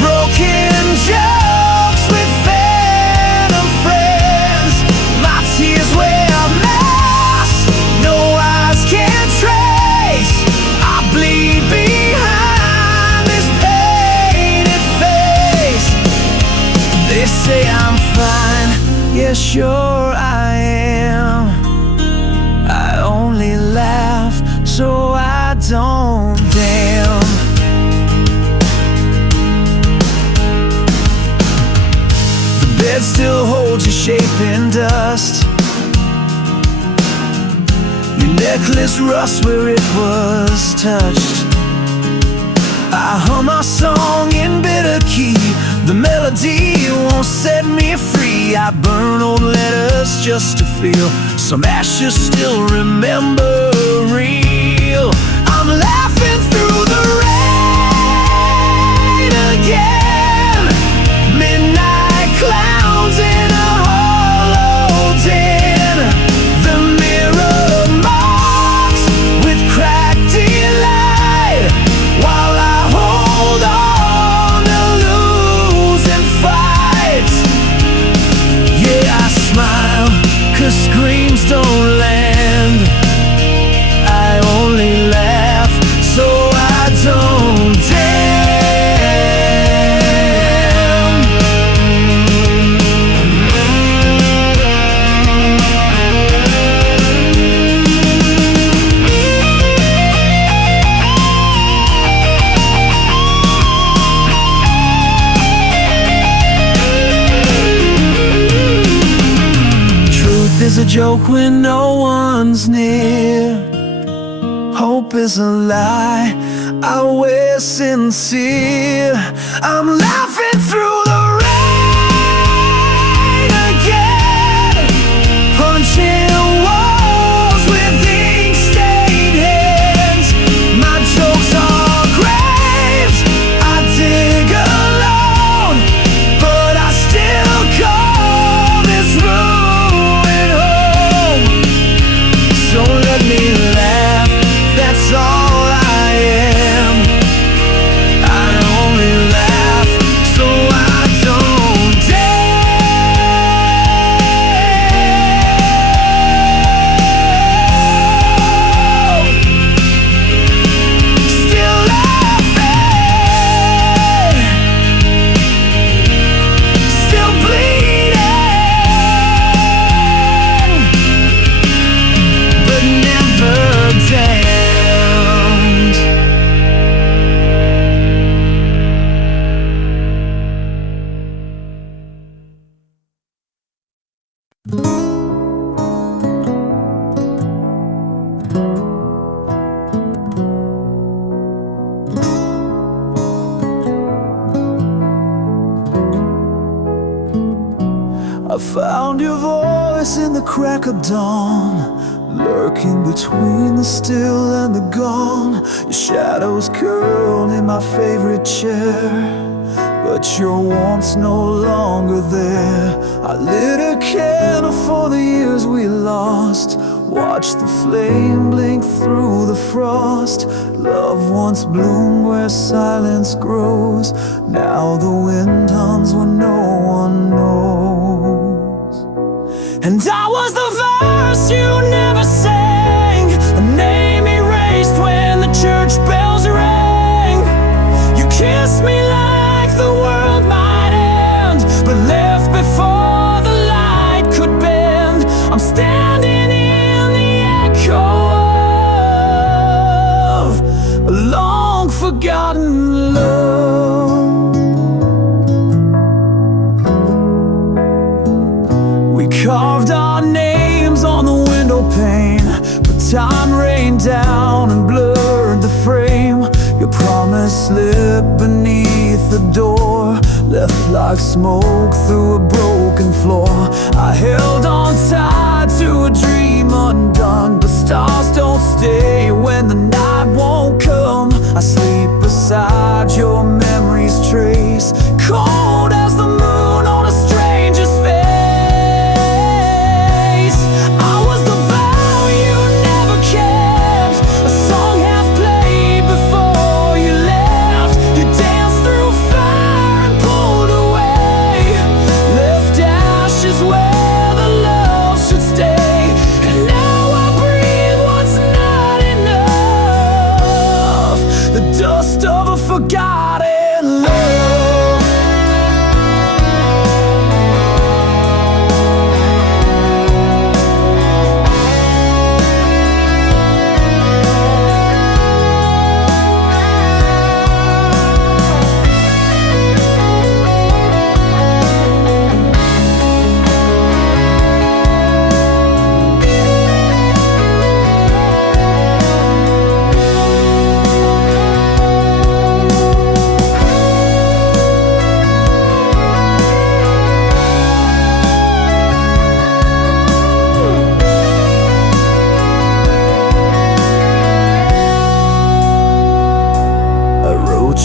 broken jokes with phantom friends. My tears wear a mask no eyes can trace. I bleed behind this painted face. They say I'm fine, yeah sure I am. I only laugh so I don't damn. Bed still holds your shape in dust, your necklace rust where it was touched. I hum our song in bitter key, the melody won't set me free. I burn old letters just to feel some ashes still remember real. I'm laughing through the rain again, midnight clowns in a hollow den. The mirror marks with cracked delight, while I hold on to losing fights. Yeah, I smile, 'cause screams don't land. I only laugh so I don't damn. Truth is a joke when no one's near. Hope is a lie, I wear sincere. I'm laughing through the rain again, punching walls with ink-stained hands. My jokes are graves I dig alone, but I still call this ruin home. So let me laugh, that's all I am. I only laugh so I voice in the crack of dawn, lurking between the still and the gone. Your shadows curl in my favorite chair, but your warmth's no longer there. I lit a candle for the years we lost, watch the flame blink through the frost. Love once bloomed where silence grows, now the wind hums when no one knows. And I was the verse you never sang, a name erased when the church bells rang. You kissed me like the world might end, but left before the light could bend. I'm standing in the echo of a long forgotten love. We carved our names on the window pane, but time rained down and blurred the frame. Your promise slipped beneath the door, left like smoke through a broken floor. I held on tight to a dream undone, but stars don't stay when the night won't come. I sleep beside your memory's trace, cold as the moon on a stranger's face. I was the vow you never kept, a song half played before you left. You danced through fire and pulled away, left ashes where the love should stay. And now I breathe what's not enough, the dust of a forgotten love.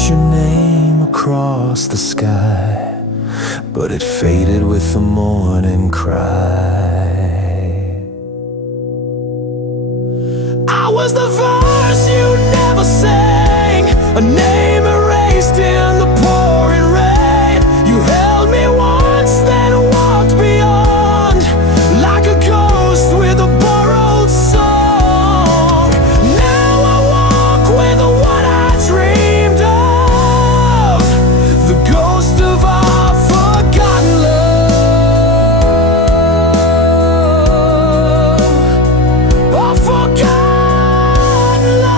Your name across the sky, but it faded with the morning cry. I was the verse you never sang, a name erased in the pouring rain. You held me once, then walked beyond, like a ghost with a borrowed song. Now I walk with what I dreamed of, the ghost of our forgotten love, our forgotten love.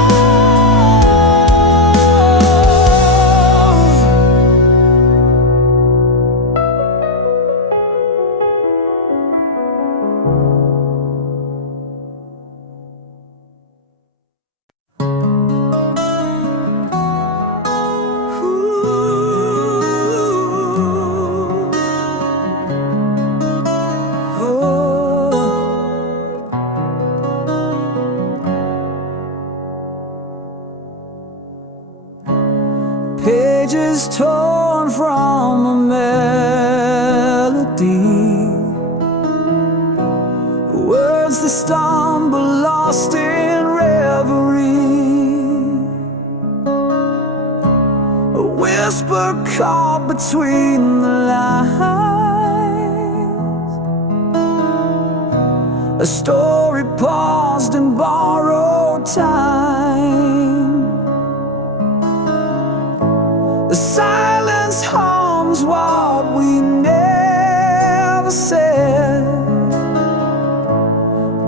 Pages torn from a melody, words that stumble lost in reverie, a whisper caught between the lines, a story paused in borrowed time. The silence hums what we never said,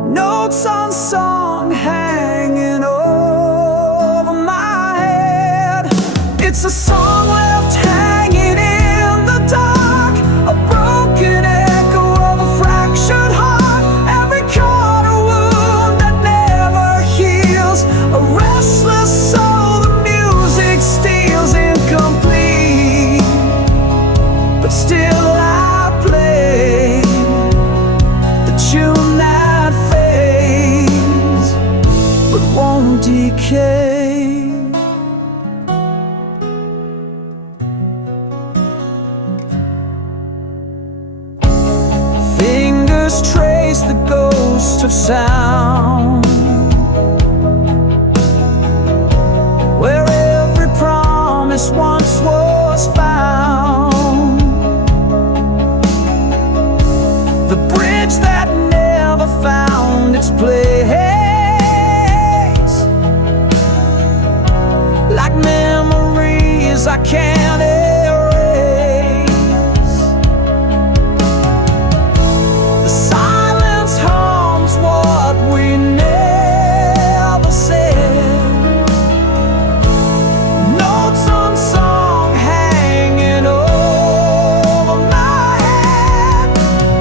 notes unsung hanging over my head. It's a song left hanging in the dark, a broken echo of a fractured heart, every corner wound that never heals, a restless soul the music steals incomplete, but still I play the decay. Fingers trace the ghost of sound, where every promise once was found. The bridge that never found its place, like memories I can't erase. The silence harms what we never said. Notes unsung hanging over my head.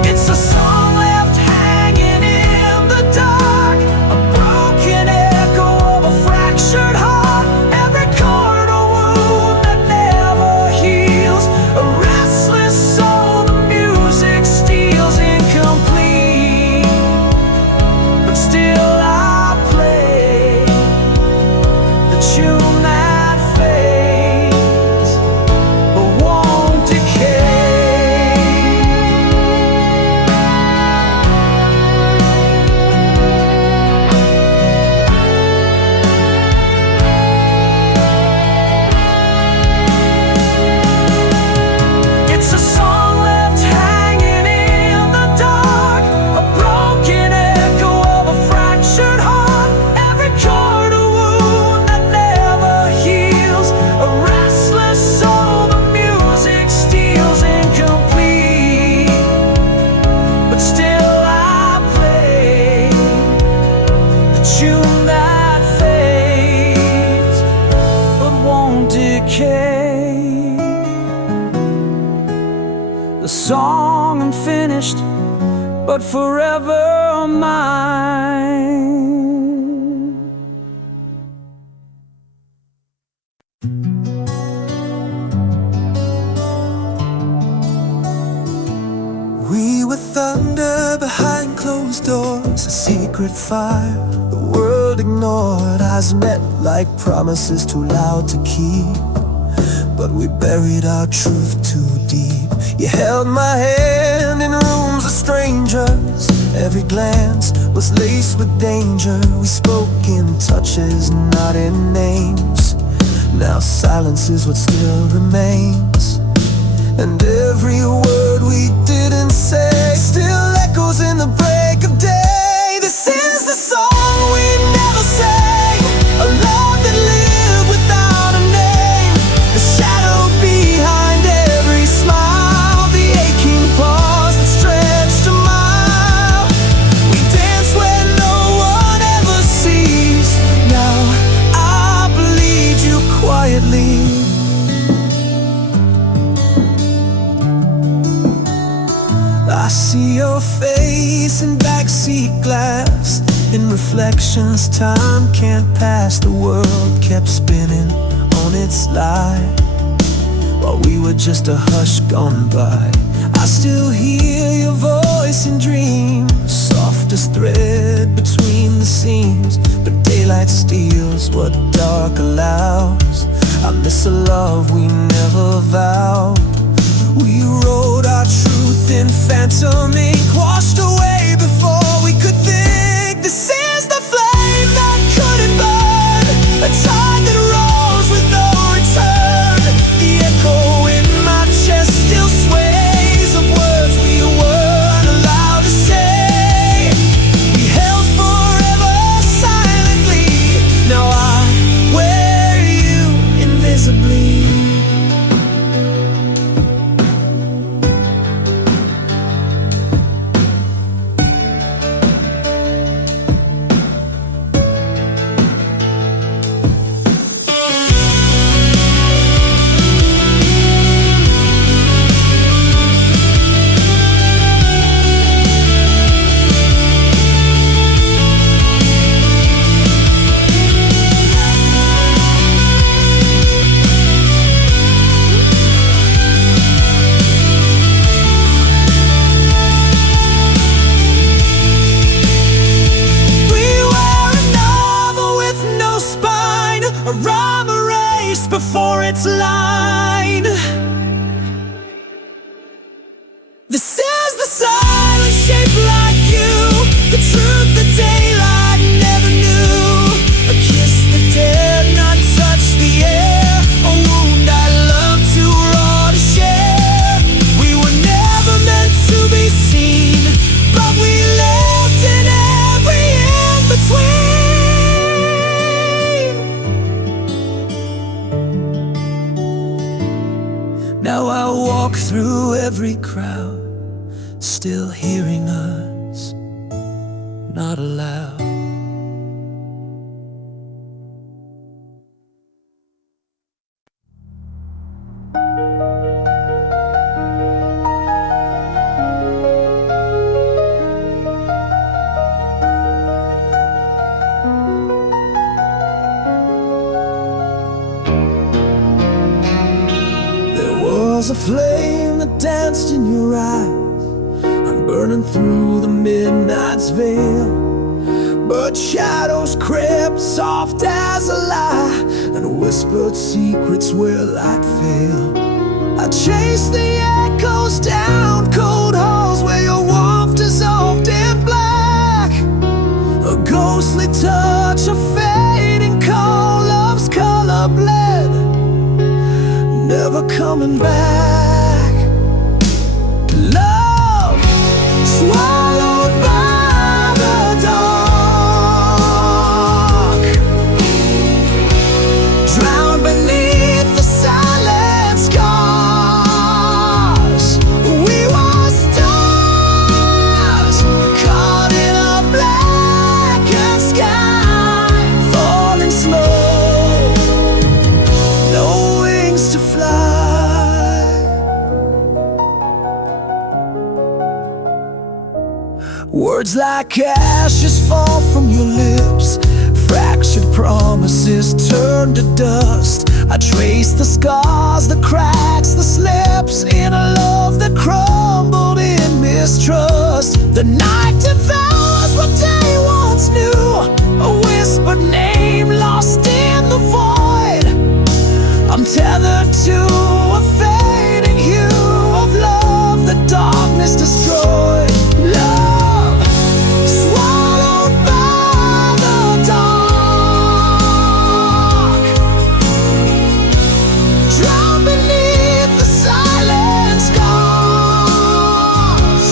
It's a song left hanging in the dark, a broken echo of a fractured heart. Every chord a wound that never heals, a restless soul the music steals incomplete. But still I play the tune that fades but won't decay. It's a song left hanging in the dark, a broken echo of a fractured heart. Every chord a wound that never heals, a restless soul the music steals incomplete. But still I play the tune that fades but won't decay. The song unfinished, but forever mine. We were thunder behind closed doors, a secret fire the world ignored. Eyes met like promises too loud to keep, but we buried our truth too deep. You held my hand in rooms of strangers. Every glance was laced with danger. We spoke in touches, not in names. Now silence is what still remains, and every word we didn't say still echoes in the break of day. This is the song we never sang, a love that lived without a name. The shadow behind every smile, the aching pause that stretched a mile. We dance where no one ever sees. Now I bleed you quietly. I see your face in backseat glass. In reflections, time can't pass. The world kept spinning on its lie, while we were just a hush gone by. I still hear your voice in dreams, soft as thread between the seams. But daylight steals what dark allows. I miss a love we never vowed. We wrote our truth in phantom ink, washed away before we could think. This is the flame that couldn't burn, a tide that rolls with no return. The echo in my chest still sways of words we weren't allowed to say. We held forever silently. Now I wear you invisibly. last line. This is the silence shaped like you, the truth the daylight never knew. A kiss that dare not touch the air, a wound I love too raw to share. We were never meant to be seen, but we lived in every in-between. Now I walk through every crowd, still hearing us, not aloud. There was a flame that danced in your eyes, burning through the midnight's veil. But shadows crept soft as a lie, and whispered secrets where light failed. I chased the echoes down cold halls where your warmth dissolved in black. A ghostly touch of fading cold, love's color bled, never coming back. Love swallowed by the dark, drowned beneath the silent scars. We were stars caught in a blackened sky, falling slow, no wings to fly. Words like ashes fall from your lips, fractured promises turn to dust. I trace the scars, the cracks, the slips in a love that crumbled in mistrust. The night devours what day once knew, a whispered name lost in the void. I'm tethered to a fading hue of love the darkness destroyed. Love swallowed by the dark, drowned beneath the silent scars.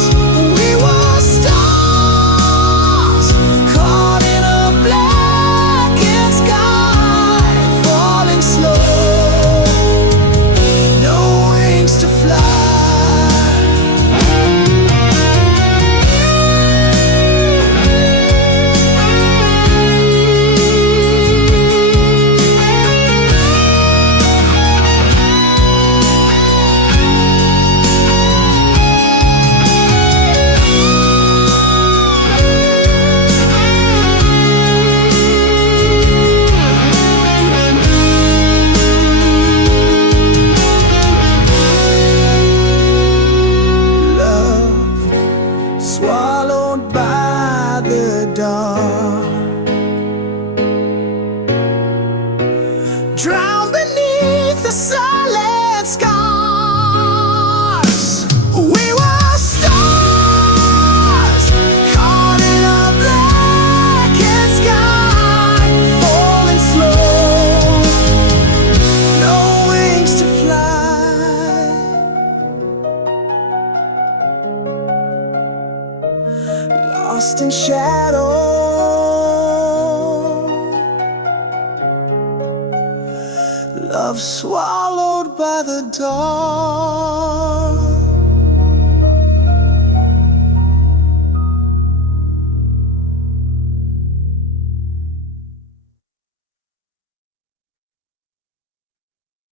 We were stars caught in a blackened sky, falling slow, no wings to fly. Swallowed by the dark, drowned beneath the silent scars. We were stars caught in a blackened sky, falling slow, no wings to fly. Lost in shadow, love swallowed by the dark.